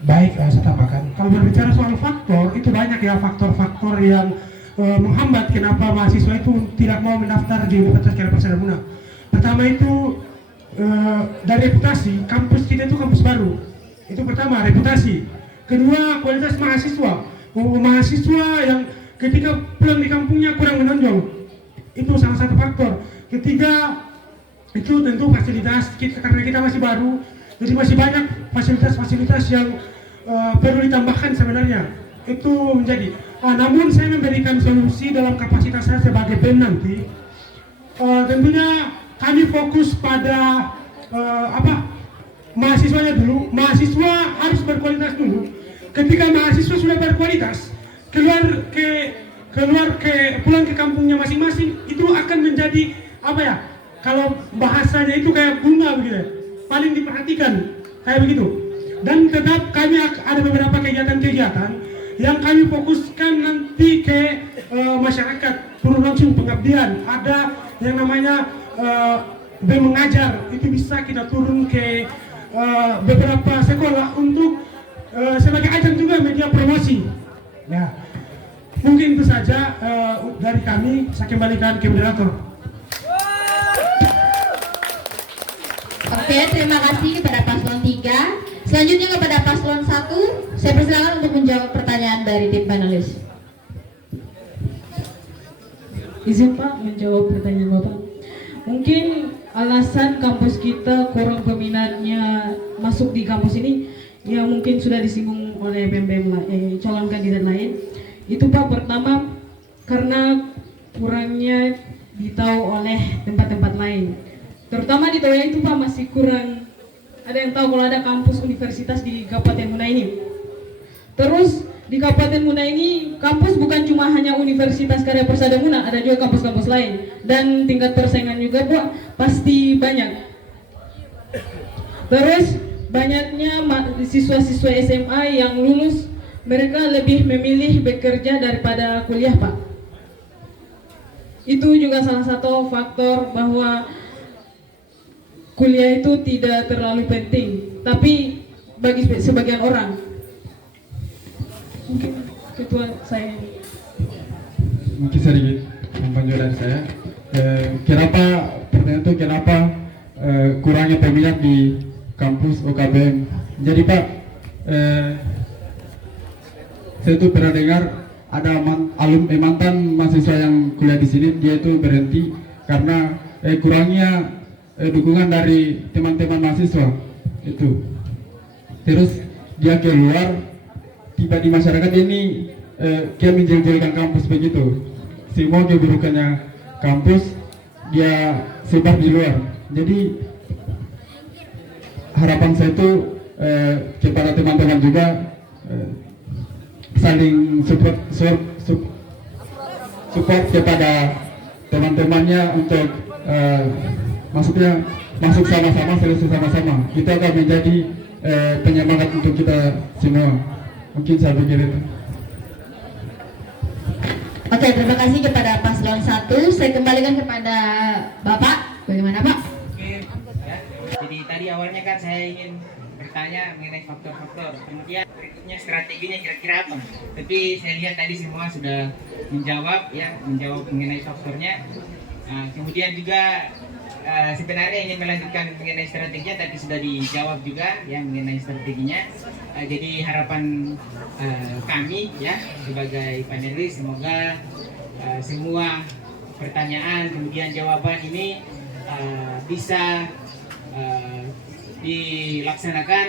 Baik, saya tambahkan. Kalau berbicara soal faktor, itu banyak ya faktor-faktor yang menghambat kenapa mahasiswa itu tidak mau mendaftar di Universitas Karya Persada Muna. Pertama itu dari reputasi, kampus kita itu kampus baru. Itu pertama, reputasi. Kedua, kualitas mahasiswa. Mahasiswa yang ketika pulang di kampungnya kurang menonjol. Itu salah satu faktor. Ketiga, itu tentu fasilitas kita, karena kita masih baru, jadi masih banyak fasilitas-fasilitas yang perlu ditambahkan sebenarnya. Itu menjadi. Namun saya memberikan solusi dalam kapasitas saya sebagai BEM nanti. Tentunya kami fokus pada mahasiswanya dulu. Mahasiswa harus berkualitas dulu. Ketika mahasiswa sudah berkualitas, pulang ke kampungnya masing-masing, itu akan menjadi kalau bahasanya itu kayak bunga begitu, paling diperhatikan kayak begitu. Dan tetap kami ada beberapa kegiatan-kegiatan yang kami fokuskan nanti ke masyarakat, turun langsung pengabdian. Ada yang namanya BEM mengajar, itu bisa kita turun ke beberapa sekolah untuk sebagai ajang juga media promosi. Ya, mungkin itu saja dari kami. Saya kembalikan ke moderator. Oke, terima kasih kepada paslon 3. Selanjutnya kepada paslon 1, saya persilakan untuk menjawab pertanyaan dari tim panelis. Izin Pak menjawab pertanyaan Bapak. Mungkin alasan kampus kita kurang peminatnya masuk di kampus ini, yang mungkin sudah disinggung oleh calon kandidat lain. Itu Pak, pertama karena kurangnya ditahu oleh tempat-tempat lain. Terutama di Toya itu Pak masih kurang ada yang tahu kalau ada kampus universitas di Kabupaten Muna ini. Terus di Kabupaten Muna ini kampus bukan cuma hanya Universitas Karya Persada Muna, ada juga kampus-kampus lain, dan tingkat persaingan juga Pak pasti banyak. Terus banyaknya siswa-siswa SMA yang lulus, mereka lebih memilih bekerja daripada kuliah Pak. Itu juga salah satu faktor bahwa kuliah itu tidak terlalu penting, tapi bagi sebagian orang. Mungkin ketua saya. Mungkin sedikit membantu dari saya. Kenapa kurangnya peminat di kampus UKBM? Jadi Pak, saya tuh pernah dengar ada mantan mahasiswa yang kuliah di sini, dia itu berhenti karena kurangnya dukungan dari teman-teman mahasiswa itu. Terus dia keluar, tiba di masyarakat ini dia menjelek-jelekan kampus begitu. Semua keburukannya kampus dia sebar di luar. Jadi harapan saya itu kepada teman-teman juga saling support kepada teman-temannya untuk maksudnya masuk sama-sama, selesai sama-sama. Itu akan menjadi penyemangat untuk kita semua. Mungkin saya pikir itu. Oke, terima kasih kepada paslon 1. Saya kembalikan kepada Bapak. Bagaimana Pak? Oke, ya. Jadi tadi awalnya kan saya ingin bertanya mengenai faktor-faktor, kemudian berikutnya strateginya kira-kira apa. Tapi saya lihat tadi semua sudah menjawab mengenai faktornya. Kemudian juga sebenarnya ingin melanjutkan mengenai strateginya, tapi sudah dijawab juga ya mengenai strateginya. Jadi harapan kami ya sebagai panelis, semoga semua pertanyaan kemudian jawaban ini bisa dilaksanakan.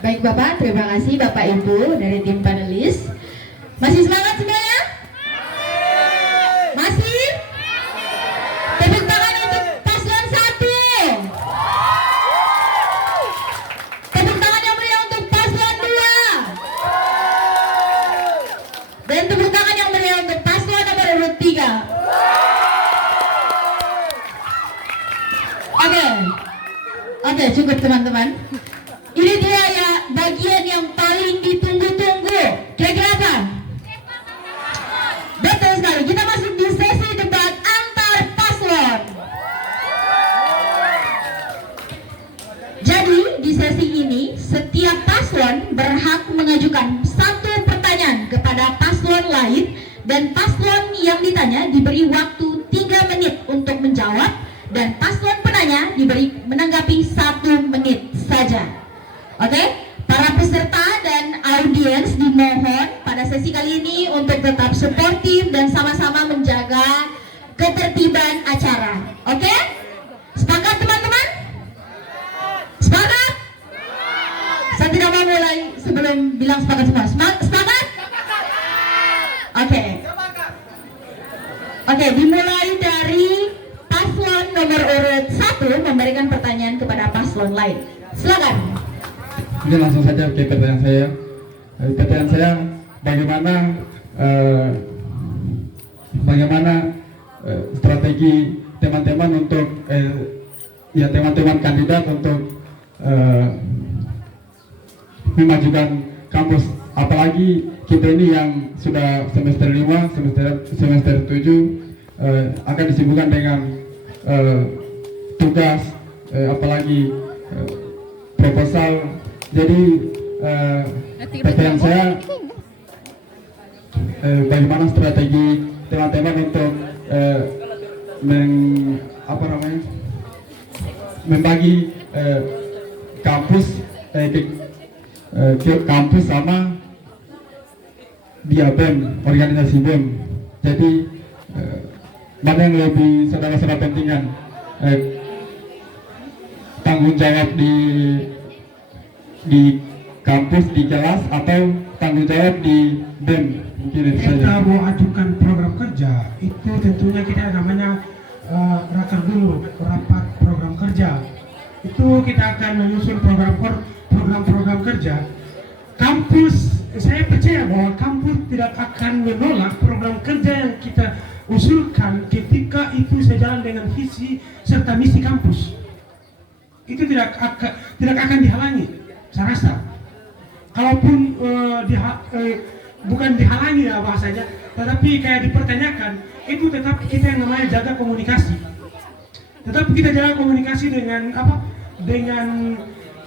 Baik Bapak, terima kasih Bapak Ibu dari tim panelis. Masih semangat semuanya? Masih? Tepuk tangan untuk paslon 1. Tepuk tangan yang meriah untuk paslon 2. Dan tepuk tangan yang meriah untuk paslon nomor urut 3. Oke, cukup teman-teman. Ini dia ya bagian yang paling ditunggu-tunggu. Kira-kira apa? Betul sekali. Kita masuk di sesi debat antar paslon. Jadi di sesi ini setiap paslon berhak mengajukan satu pertanyaan kepada paslon lain, dan paslon yang ditanya diberi waktu 3 menit untuk menjawab, dan paslon penanya diberi menanggapi 1 menit saja. Oke, para peserta dan audiens dimohon pada sesi kali ini untuk tetap suportif dan sama-sama menjaga ketertiban acara. Oke? Sepakat teman-teman? Sepakat? Saya tidak mau mulai sebelum bilang sepakat semua. Sepakat? Oke. Oke, dimulai dari paslon nomor urut 1 memberikan pertanyaan kepada paslon lain. Silakan. Ini langsung saja ke pertanyaan saya. Pertanyaan saya, bagaimana strategi teman-teman untuk teman-teman kandidat untuk memajukan kampus, apalagi kita ini yang sudah semester 5, semester 7 akan disibukkan dengan tugas, apalagi proposal. Jadi pertanyaan saya, bagaimana strategi teman-teman untuk membagi kampus ke kampus sama dia BEM, organisasi BEM. Jadi mana yang lebih saudara-saudara pentingan, tanggung jawab di kampus, di kelas, atau tanggung jawab di BEM? Mungkin itu saja. Kita mau ajukan program kerja, itu tentunya kita namanya raker dulu, rapat program kerja. Itu kita akan menyusun program kerja. Kampus, saya percaya bahwa kampus tidak akan menolak program kerja yang kita usulkan ketika itu sejalan dengan visi serta misi kampus. Itu tidak akan dihalangi, saya rasa. Kalaupun bukan dihalangi ya bahasanya, tetapi kayak dipertanyakan, itu tetap kita yang namanya jaga komunikasi. Tetap kita jaga komunikasi dengan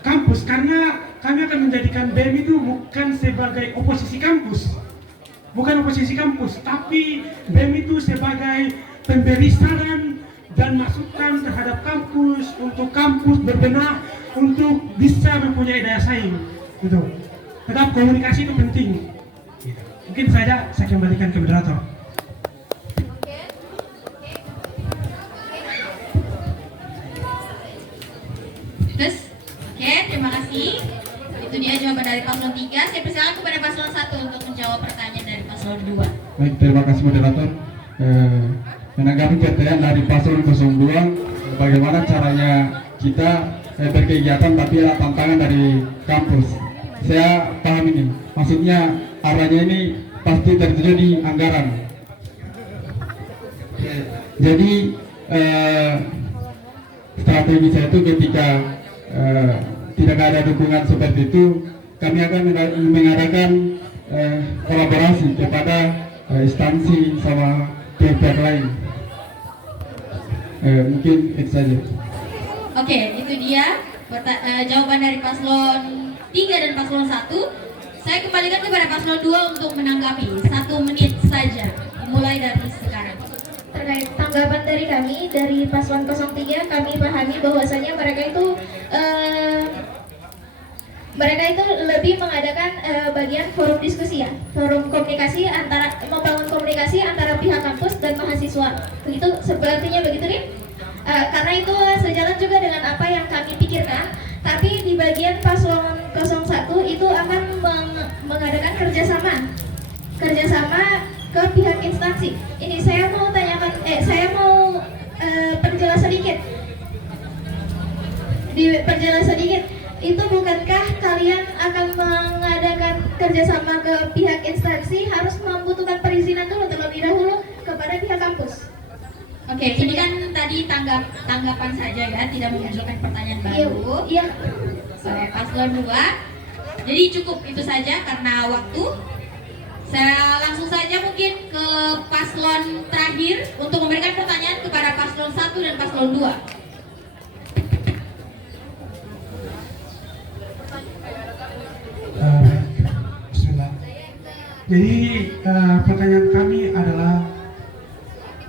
kampus, karena kami akan menjadikan BEM itu bukan sebagai oposisi kampus, tapi BEM itu sebagai pemberi saran dan masukan terhadap kampus, untuk kampus berbenah, untuk bisa mempunyai daya saing. Gitu. Tetap komunikasi itu penting. Mungkin saja saya kembalikan ke moderator. Oke, terima kasih. Itu dia jawaban dari paslon 3. Saya persilakan kepada paslon 1 untuk menjawab pertanyaan dari paslon 2. Baik, terima kasih moderator. Menanggapi pertanyaan dari paslon 02, bagaimana caranya kita berkegiatan tapi ada tantangan dari kampus. Saya paham ini, maksudnya arahnya ini pasti tertuju di anggaran. Jadi strategi saya itu ketika tidak ada dukungan seperti itu, kami akan mengadakan kolaborasi kepada instansi sama pihak-pihak lain. Mungkin itu saja. Oke, itu dia jawaban dari paslon 3 dan paslon 1. Saya kembalikan kepada paslon 2 untuk menanggapi. 1 menit saja, mulai dari sekarang. Terkait tanggapan dari kami, dari paslon 03, kami pahami bahwasanya mereka itu lebih mengadakan bagian forum diskusi ya, forum komunikasi membangun komunikasi antara pihak kampus dan mahasiswa. Begitu, sepertinya begitu nih. Karena itu sejalan juga dengan apa yang kami pikirkan. Tapi di bagian paslon 01 itu akan mengadakan kerjasama ke pihak instansi. Ini saya mau tanyakan, perjelas sedikit. Diperjelas sedikit. Itu bukankah kalian akan mengadakan kerjasama ke pihak instansi harus membutuhkan perizinan dulu terlebih dahulu kepada pihak kampus? Oke, ini kan tadi tanggapan saja ya, tidak memunculkan pertanyaan baru. Iya. Paslon 2. Jadi cukup itu saja karena waktu. Saya langsung saja mungkin ke paslon terakhir untuk memberikan pertanyaan kepada paslon 1 dan paslon 2. Bismillah. Jadi pertanyaan kami adalah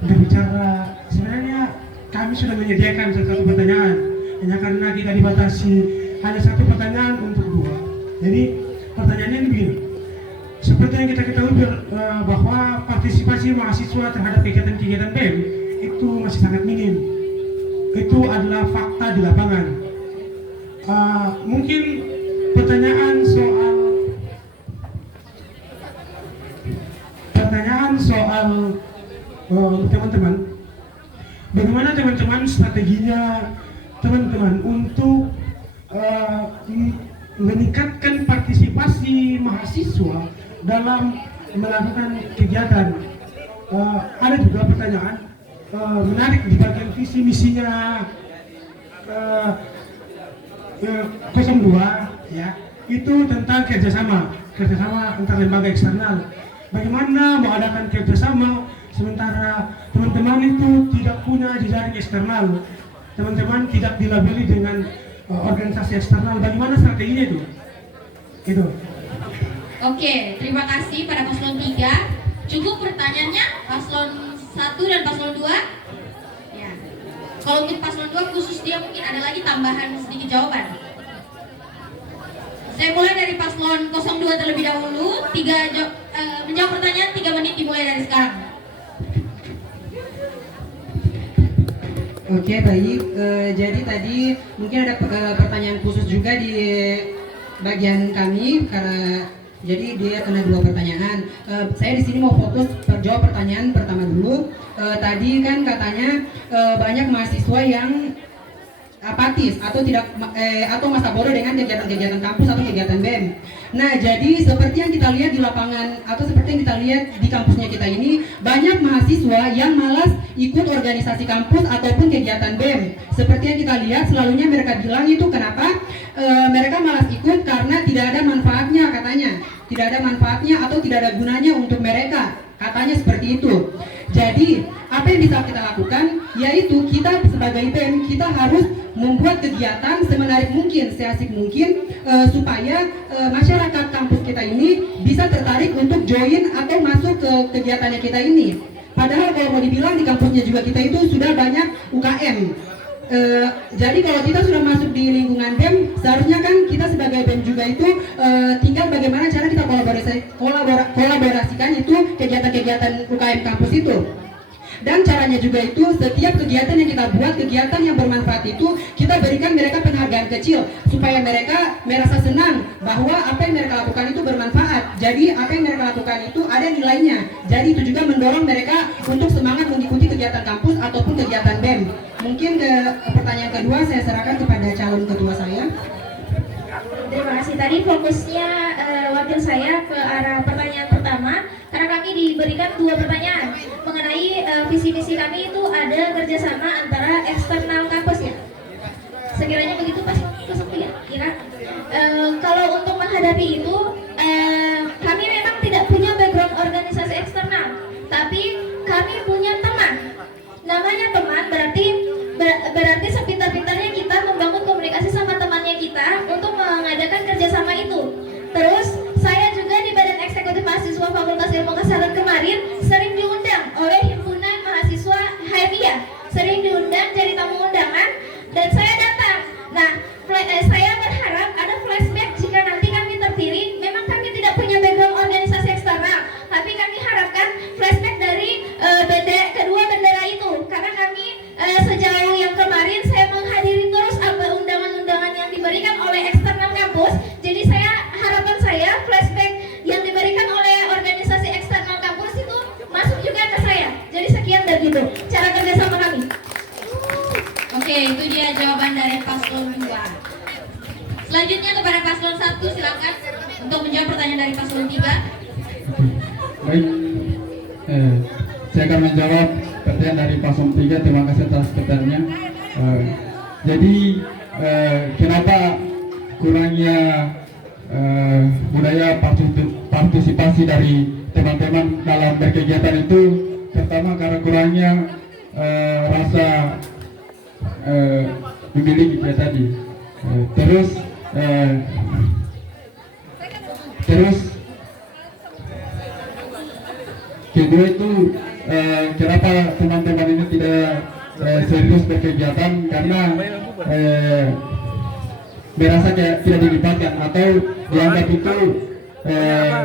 berbicara, sebenarnya kami sudah menyediakan satu pertanyaan, hanya karena kita dibatasi hanya satu pertanyaan untuk 2. Jadi pertanyaannya ini begini. Seperti yang kita ketahui bahwa partisipasi mahasiswa terhadap kegiatan-kegiatan BEM itu masih sangat minim. Itu adalah fakta di lapangan. Mungkin pertanyaan soal teman-teman, bagaimana teman-teman strateginya teman-teman untuk meningkatkan partisipasi mahasiswa dalam melakukan kegiatan. Ada juga pertanyaan menarik di bagian visi misinya 02 ya, itu tentang kerjasama antar lembaga eksternal. Bagaimana mengadakan kerjasama sementara teman-teman itu tidak punya jejaring eksternal, teman-teman tidak dilabeli dengan organisasi eksternal. Bagaimana strateginya itu? Itu. Oke, terima kasih pada paslon 3. Cukup pertanyaannya paslon 1 dan paslon 2? Ya. Kalau untuk paslon 2 khusus dia mungkin ada lagi tambahan sedikit jawaban. Saya mulai dari paslon 02 terlebih dahulu. Menjawab pertanyaan 3 menit dimulai dari sekarang. Oke, baik. Jadi tadi mungkin ada pertanyaan khusus juga di bagian kami karena jadi dia kena 2 pertanyaan. Saya di sini mau fokus jawab pertanyaan pertama dulu. Tadi kan katanya banyak mahasiswa yang apatis atau tidak atau masa bodoh dengan kegiatan-kegiatan kampus atau kegiatan BEM. Nah, jadi seperti yang kita lihat di lapangan atau seperti yang kita lihat di kampusnya kita ini, banyak mahasiswa yang malas ikut organisasi kampus ataupun kegiatan BEM. Seperti yang kita lihat, selalunya mereka bilang itu kenapa mereka malas ikut karena tidak ada manfaatnya katanya. Tidak ada manfaatnya atau tidak ada gunanya untuk mereka. Katanya seperti itu. Jadi, apa yang bisa kita lakukan? Yaitu kita sebagai BEM, kita harus membuat kegiatan semenarik mungkin, seasik mungkin supaya masyarakat kampus kita ini bisa tertarik untuk join atau masuk ke kegiatannya kita ini. Padahal kalau mau dibilang di kampusnya juga kita itu sudah banyak UKM. Jadi kalau kita sudah masuk di lingkungan BEM, seharusnya kan kita sebagai BEM juga itu tinggal bagaimana cara kita kolaborasikan itu kegiatan-kegiatan UKM kampus itu. Dan caranya juga itu setiap kegiatan yang kita buat, kegiatan yang bermanfaat itu kita berikan mereka penghargaan kecil supaya mereka merasa senang bahwa apa yang mereka lakukan itu bermanfaat. Jadi apa yang mereka lakukan itu ada nilainya. Jadi itu juga mendorong mereka untuk semangat mengikuti kegiatan kampus ataupun kegiatan BEM. Mungkin ke pertanyaan kedua saya serahkan kepada calon ketua saya. Terima kasih. Tadi fokusnya wakil saya ke arah pertanyaan pertama karena kami diberikan 2 pertanyaan mengenai visi misi kami itu ada kerjasama antara eksternal kampus ya. Sekiranya begitu Pak Kesepi ya. Kalau untuk menghadapi itu kami memang tidak punya background organisasi eksternal, tapi kami punya teman. Namanya teman berarti sepintar-pintarnya kita membangun komunikasi sama temannya kita untuk mengadakan kerjasama itu. Terus saya juga di Badan Eksekutif Mahasiswa Fakultas Ilmu Kesehatan kemarin sering diundang oleh Himpunan Mahasiswa HMIA, sering diundang jadi tamu undangan dan saya datang. Nah, saya berharap ada flashback jika nanti kami terpilih. Memang kami tidak punya background organisasi eksternal, tapi kami harapkan flashback dari kedua bendera itu karena kami sejauh yang kemarin saya menghadiri terus undangan-undangan yang diberikan oleh eksternal kampus. Jadi harapan saya flashback yang diberikan oleh organisasi eksternal kampus itu masuk juga ke saya. Jadi sekian dari itu cara kerjasama kami. Oke, itu dia jawaban dari paslon 2. Selanjutnya kepada paslon 1 silakan untuk menjawab pertanyaan dari paslon 3. Baik, saya akan menjawab pertanyaan dari paslon 3. Terima kasih atas pertanyaannya. Jadi kenapa kurangnya budaya partisipasi dari teman-teman dalam berkegiatan itu? Pertama karena kurangnya rasa memiliki kayak tadi. Terus kedua itu kenapa teman-teman ini tidak serius berkegiatan karena merasa kayak tidak dilibatkan atau dianggap itu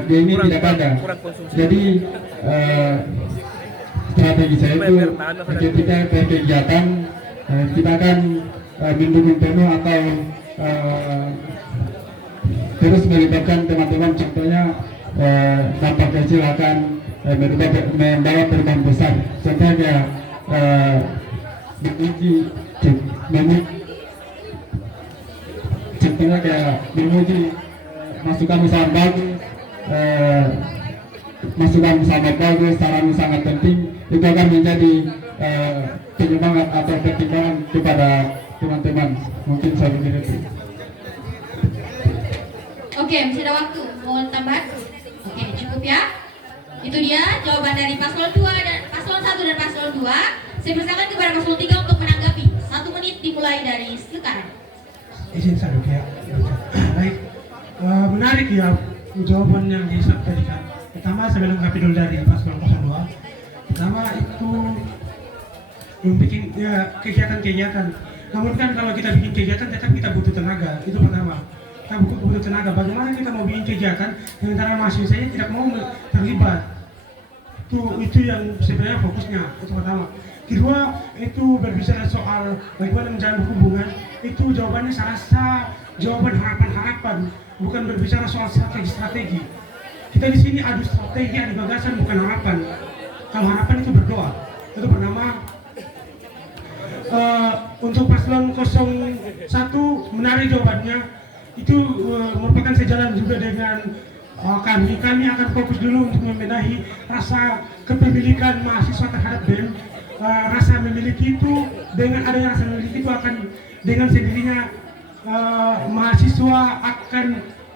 dia ini tidak ada. Jadi strategi saya itu ketika kegiatan kita akan mendukung penuh atau terus melibatkan teman-teman, contohnya dampak kecil akan membawa perubahan besar. Contohnya contohnya kayak memuji masukan usaha bagus, masukan sangat bagus, saran sangat penting, itu akan menjadi penyemangat atau pertimbangan kepada teman-teman. Mungkin saya pikir itu. Oke, masih ada waktu. Mau tambah? Oke, cukup ya. Itu dia jawaban dari paslon 2 dan paslon 1 dan paslon 2. Saya persilakan kepada paslon 3 untuk menanggapi. 1 menit dimulai dari sekarang. Izin saya ya. Baik, menarik ya jawaban yang disampaikan. Pertama saya melengkapi dulu dari paslon 02. Pertama itu membuat ya, kegiatan-kegiatan. Namun kan kalau kita bikin kegiatan tetap kita butuh tenaga. Itu pertama. Kita butuh tenaga. Bagaimana kita mau bikin kegiatan sementara mahasiswanya tidak mau terlibat? Itu yang sebenarnya fokusnya. Itu pertama. Kedua, itu berbicara soal bagaimana menjalin hubungan. Itu jawabannya saya rasa jawaban harapan-harapan, bukan berbicara soal strategi-strategi. Kita di sini adu strategi, adu gagasan, bukan harapan. Kalau harapan itu berdoa. Itu pertama. Untuk paslon 01 menarik jawabannya. Itu merupakan sejalan juga dengan kami akan fokus dulu untuk membenahi rasa kepemilikan mahasiswa terhadap BEM. Rasa memiliki itu, dengan adanya rasa memiliki itu akan dengan sendirinya mahasiswa akan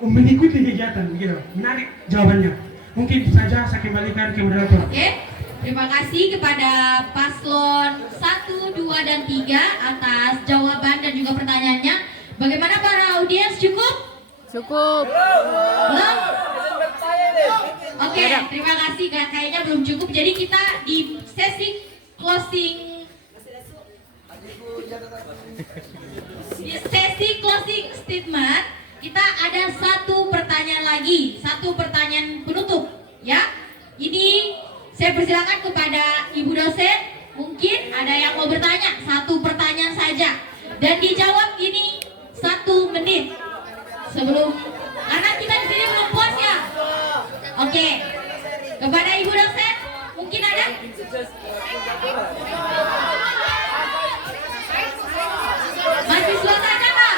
mengikuti kegiatan gitu. Menarik jawabannya. Mungkin saja saya kembalikan ke moderator. Oke, terima kasih kepada paslon 1, 2, dan 3 atas jawaban dan juga pertanyaannya. Bagaimana para audiens, cukup? Cukup. Belum? Oke, terima kasih. Kayaknya belum cukup. Jadi kita di sesi closing statement, kita ada satu pertanyaan lagi, satu pertanyaan penutup, ya. Ini saya persilakan kepada Ibu dosen. Mungkin ada yang mau bertanya, satu pertanyaan saja, dan dijawab ini 1 menit sebelum, karena kita di sini belum puas ya. Oke, kepada Ibu dosen, mungkin ada? Mahasiswa saja Pak.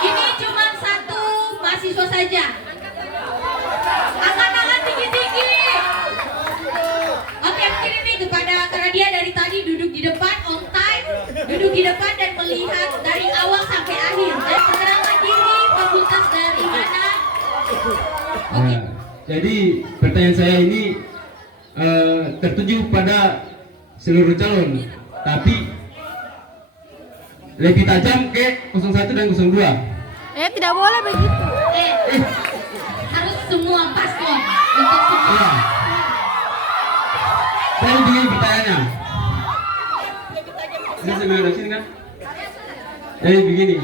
Ini cuma 1 mahasiswa saja. Angkat-angkat tinggi-tinggi. Oke, mungkin ini karena dia dari tadi duduk di depan, on time, duduk di depan dan melihat dari awal sampai akhir. Dan perkenalkan diri, fakultas dari mana? Nah, jadi pertanyaan saya ini tertuju pada seluruh calon, tapi lebih tajam ke 01 dan 02. Tidak boleh begitu. Harus semua paslon untuk semua. Saya begini pertanyaannya. Ini saya ada sini kan? Jadi begini.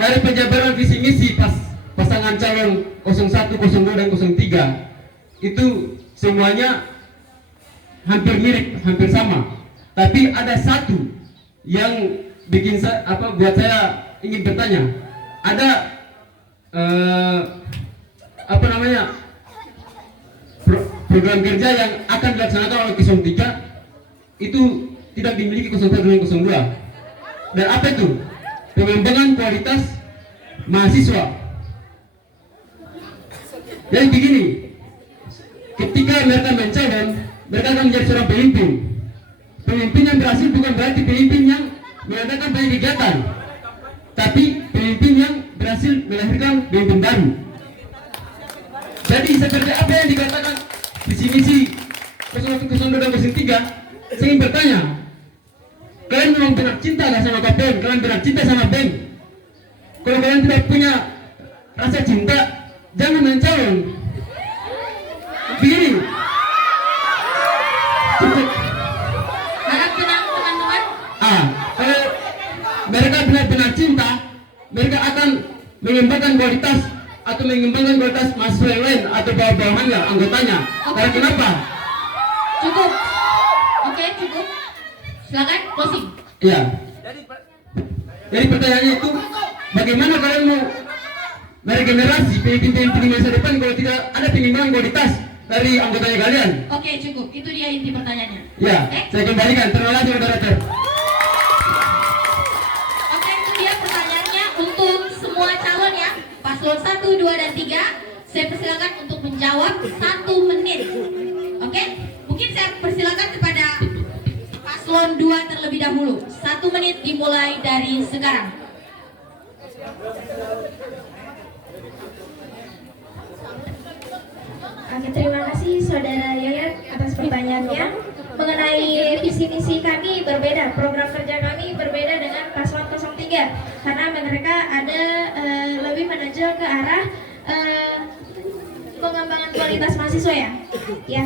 Dari penjabaran visi misi pasangan calon 01, 02, dan 03 itu semuanya hampir mirip, hampir sama. Tapi ada satu yang bikin buat saya ingin bertanya. Ada program kerja yang akan dilaksanakan oleh 03 itu tidak dimiliki 01 dan 02. Dan apa itu? Pengembangan kualitas mahasiswa. Jadi begini, ketika mereka mencalon, mereka akan menjadi seorang pemimpin. Pemimpin yang berhasil bukan berarti pemimpin yang mengadakan banyak kegiatan, tapi pemimpin yang berhasil melahirkan pemimpin baru. Jadi seperti apa yang dikatakan visi misi 01, 02, dan 03, saya ingin bertanya, kalian memang benar cinta gak sama KPM? Kalian benar cinta sama BEM? Kalau kalian tidak punya rasa cinta, jangan mencalon. Begini. Harap tenang teman-teman. Kalau mereka benar-benar cinta, mereka akan mengembangkan kualitas atau mengembangkan kualitas mahasiswa yang lain atau bawahannya anggotanya. Karena kenapa? Cukup. Oke, cukup. Silakan closing. Iya. Jadi pertanyaannya itu, bagaimana kalian mau meregenerasi pemimpin-pemimpin masa depan kalau tidak ada pengembangan kualitas dari anggotanya kalian? Oke, cukup. Itu dia inti pertanyaannya. Ya, saya kembalikan. Terima kasih moderator. Oke, itu dia pertanyaannya untuk semua calon ya. Paslon 1, 2, dan 3. Saya persilakan untuk menjawab 1 menit. Oke? Mungkin saya persilakan kepada paslon 2 terlebih dahulu. 1 menit dimulai dari sekarang. Oke, terima kasih Saudara Yayat atas pertanyaannya. Mengenai visi misi kami berbeda, program kerja kami berbeda dengan paslon 03 karena mereka ada lebih menuju ke arah pengembangan kualitas mahasiswa ya. Ya,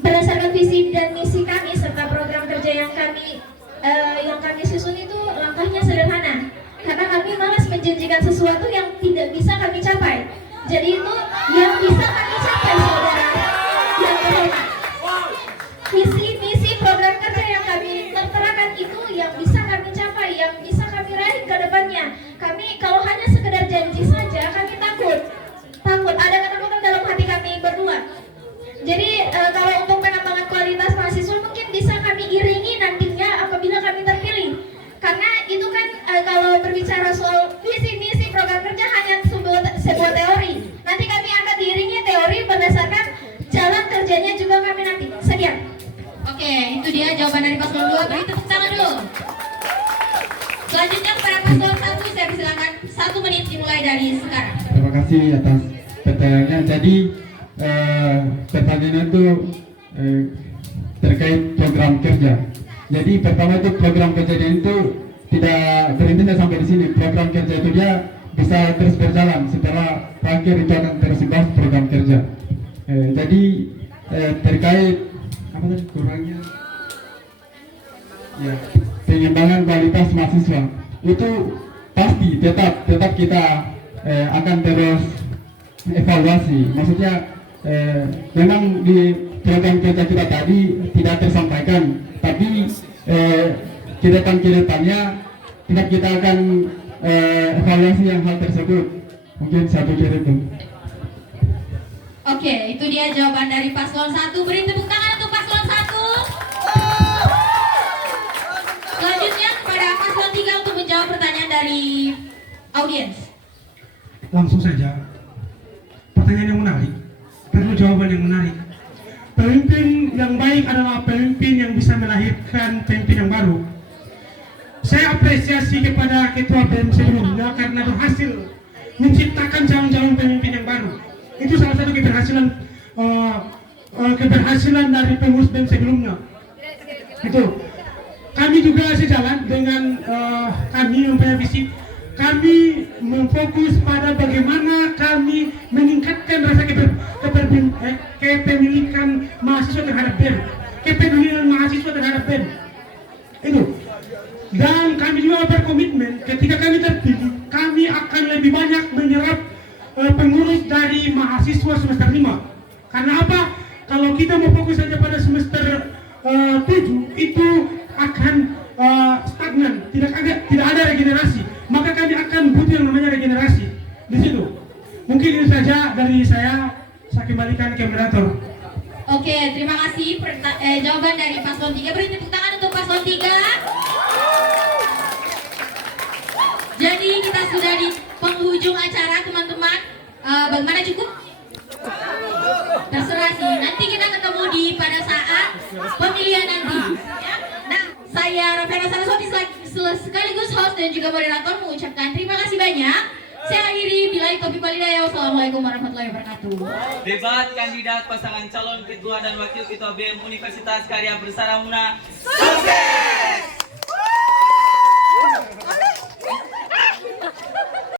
berdasarkan visi dan misi kami serta program kerja yang kami susun itu langkahnya sederhana karena kami malas menjanjikan sesuatu yang tidak bisa kami capai. Jadi itu yang bisa kami capai, saudara yang terhormat. Visi misi program kerja yang kami terterakan itu yang bisa kami capai, yang bisa kami raih ke depannya. Kami kalau hanya sekedar janji saja, kami takut ada ketakutan dalam hati kami berdua. Jadi kalau untuk pengembangan kualitas mahasiswa mungkin bisa kami iringi nantinya apabila kami terpilih. Karena itu kan kalau berbicara soal visi misi program kerja hanya sebuah teori. Nanti kami akan diiringi teori berdasarkan jalan kerjanya juga kami nanti. Sekian. Oke, itu dia jawaban dari paslon 2. Beri tepuk tangan dulu. Selanjutnya kepada paslon 1, saya persilakan 1 menit dimulai dari sekarang. Terima kasih atas pertanyaannya. Jadi pertanyaannya itu terkait program kerja. Jadi pertama itu program kerjanya itu tidak berhenti sampai di sini. Program kerja itu dia bisa terus berjalan. Setelah terakhir itu akan terus dibahas program kerja. Jadi terkait apa tadi kurangnya? Ya, pengembangan kualitas mahasiswa itu pasti tetap kita akan terus evaluasi. Maksudnya memang di program kerja kita tadi tidak tersampaikan, tapi kedepannya kita akan evaluasi yang hal tersebut. Mungkin satu kira itu. Oke, itu dia jawaban dari paslon 1. Beri tepuk tangan untuk paslon 1. Selanjutnya kepada paslon 3 untuk menjawab pertanyaan dari audiens. Langsung saja. Pertanyaan yang menarik, perlu jawaban yang menarik. Pemimpin yang baik adalah pemimpin yang bisa melahirkan pemimpin yang baru. Saya apresiasi kepada Ketua BEM sebelumnya karena berhasil menciptakan calon-calon pemimpin yang baru. Itu salah satu keberhasilan dari pengurus BEM sebelumnya. Itu. Kami juga sejalan dengan kami mempunyai visi. Kami memfokus pada bagaimana kami meningkatkan rasa kepemilikan mahasiswa terhadap BEM, kepemilikan mahasiswa terhadap BEM. Itu. Dan kami juga berkomitmen ketika kami terpilih, kami akan lebih banyak menyerap pengurus dari mahasiswa semester 5. Karena apa? Kalau kita mau fokus saja pada semester 7, itu akan stagnan, tidak ada regenerasi. Maka kami akan butuh yang namanya regenerasi di situ. Mungkin ini saja dari saya kembalikan ke moderator. Oke, terima kasih jawaban dari paslon 3. Beri tepuk tangan untuk paslon 3. Jadi kita sudah di penghujung acara, teman-teman. Bagaimana, cukup? Terserah sih. Nanti kita ketemu pada saat pemilihan nanti. Ya? Nah, saya Rafaela Saraswati sekaligus host dan juga moderator mengucapkan terima kasih banyak. Saya akhiri, billahi taufiq wal hidayah. Wassalamualaikum warahmatullahi wabarakatuh. Debat kandidat pasangan calon ketua dan wakil ketua BEM Universitas Karya Bersara Muna sukses!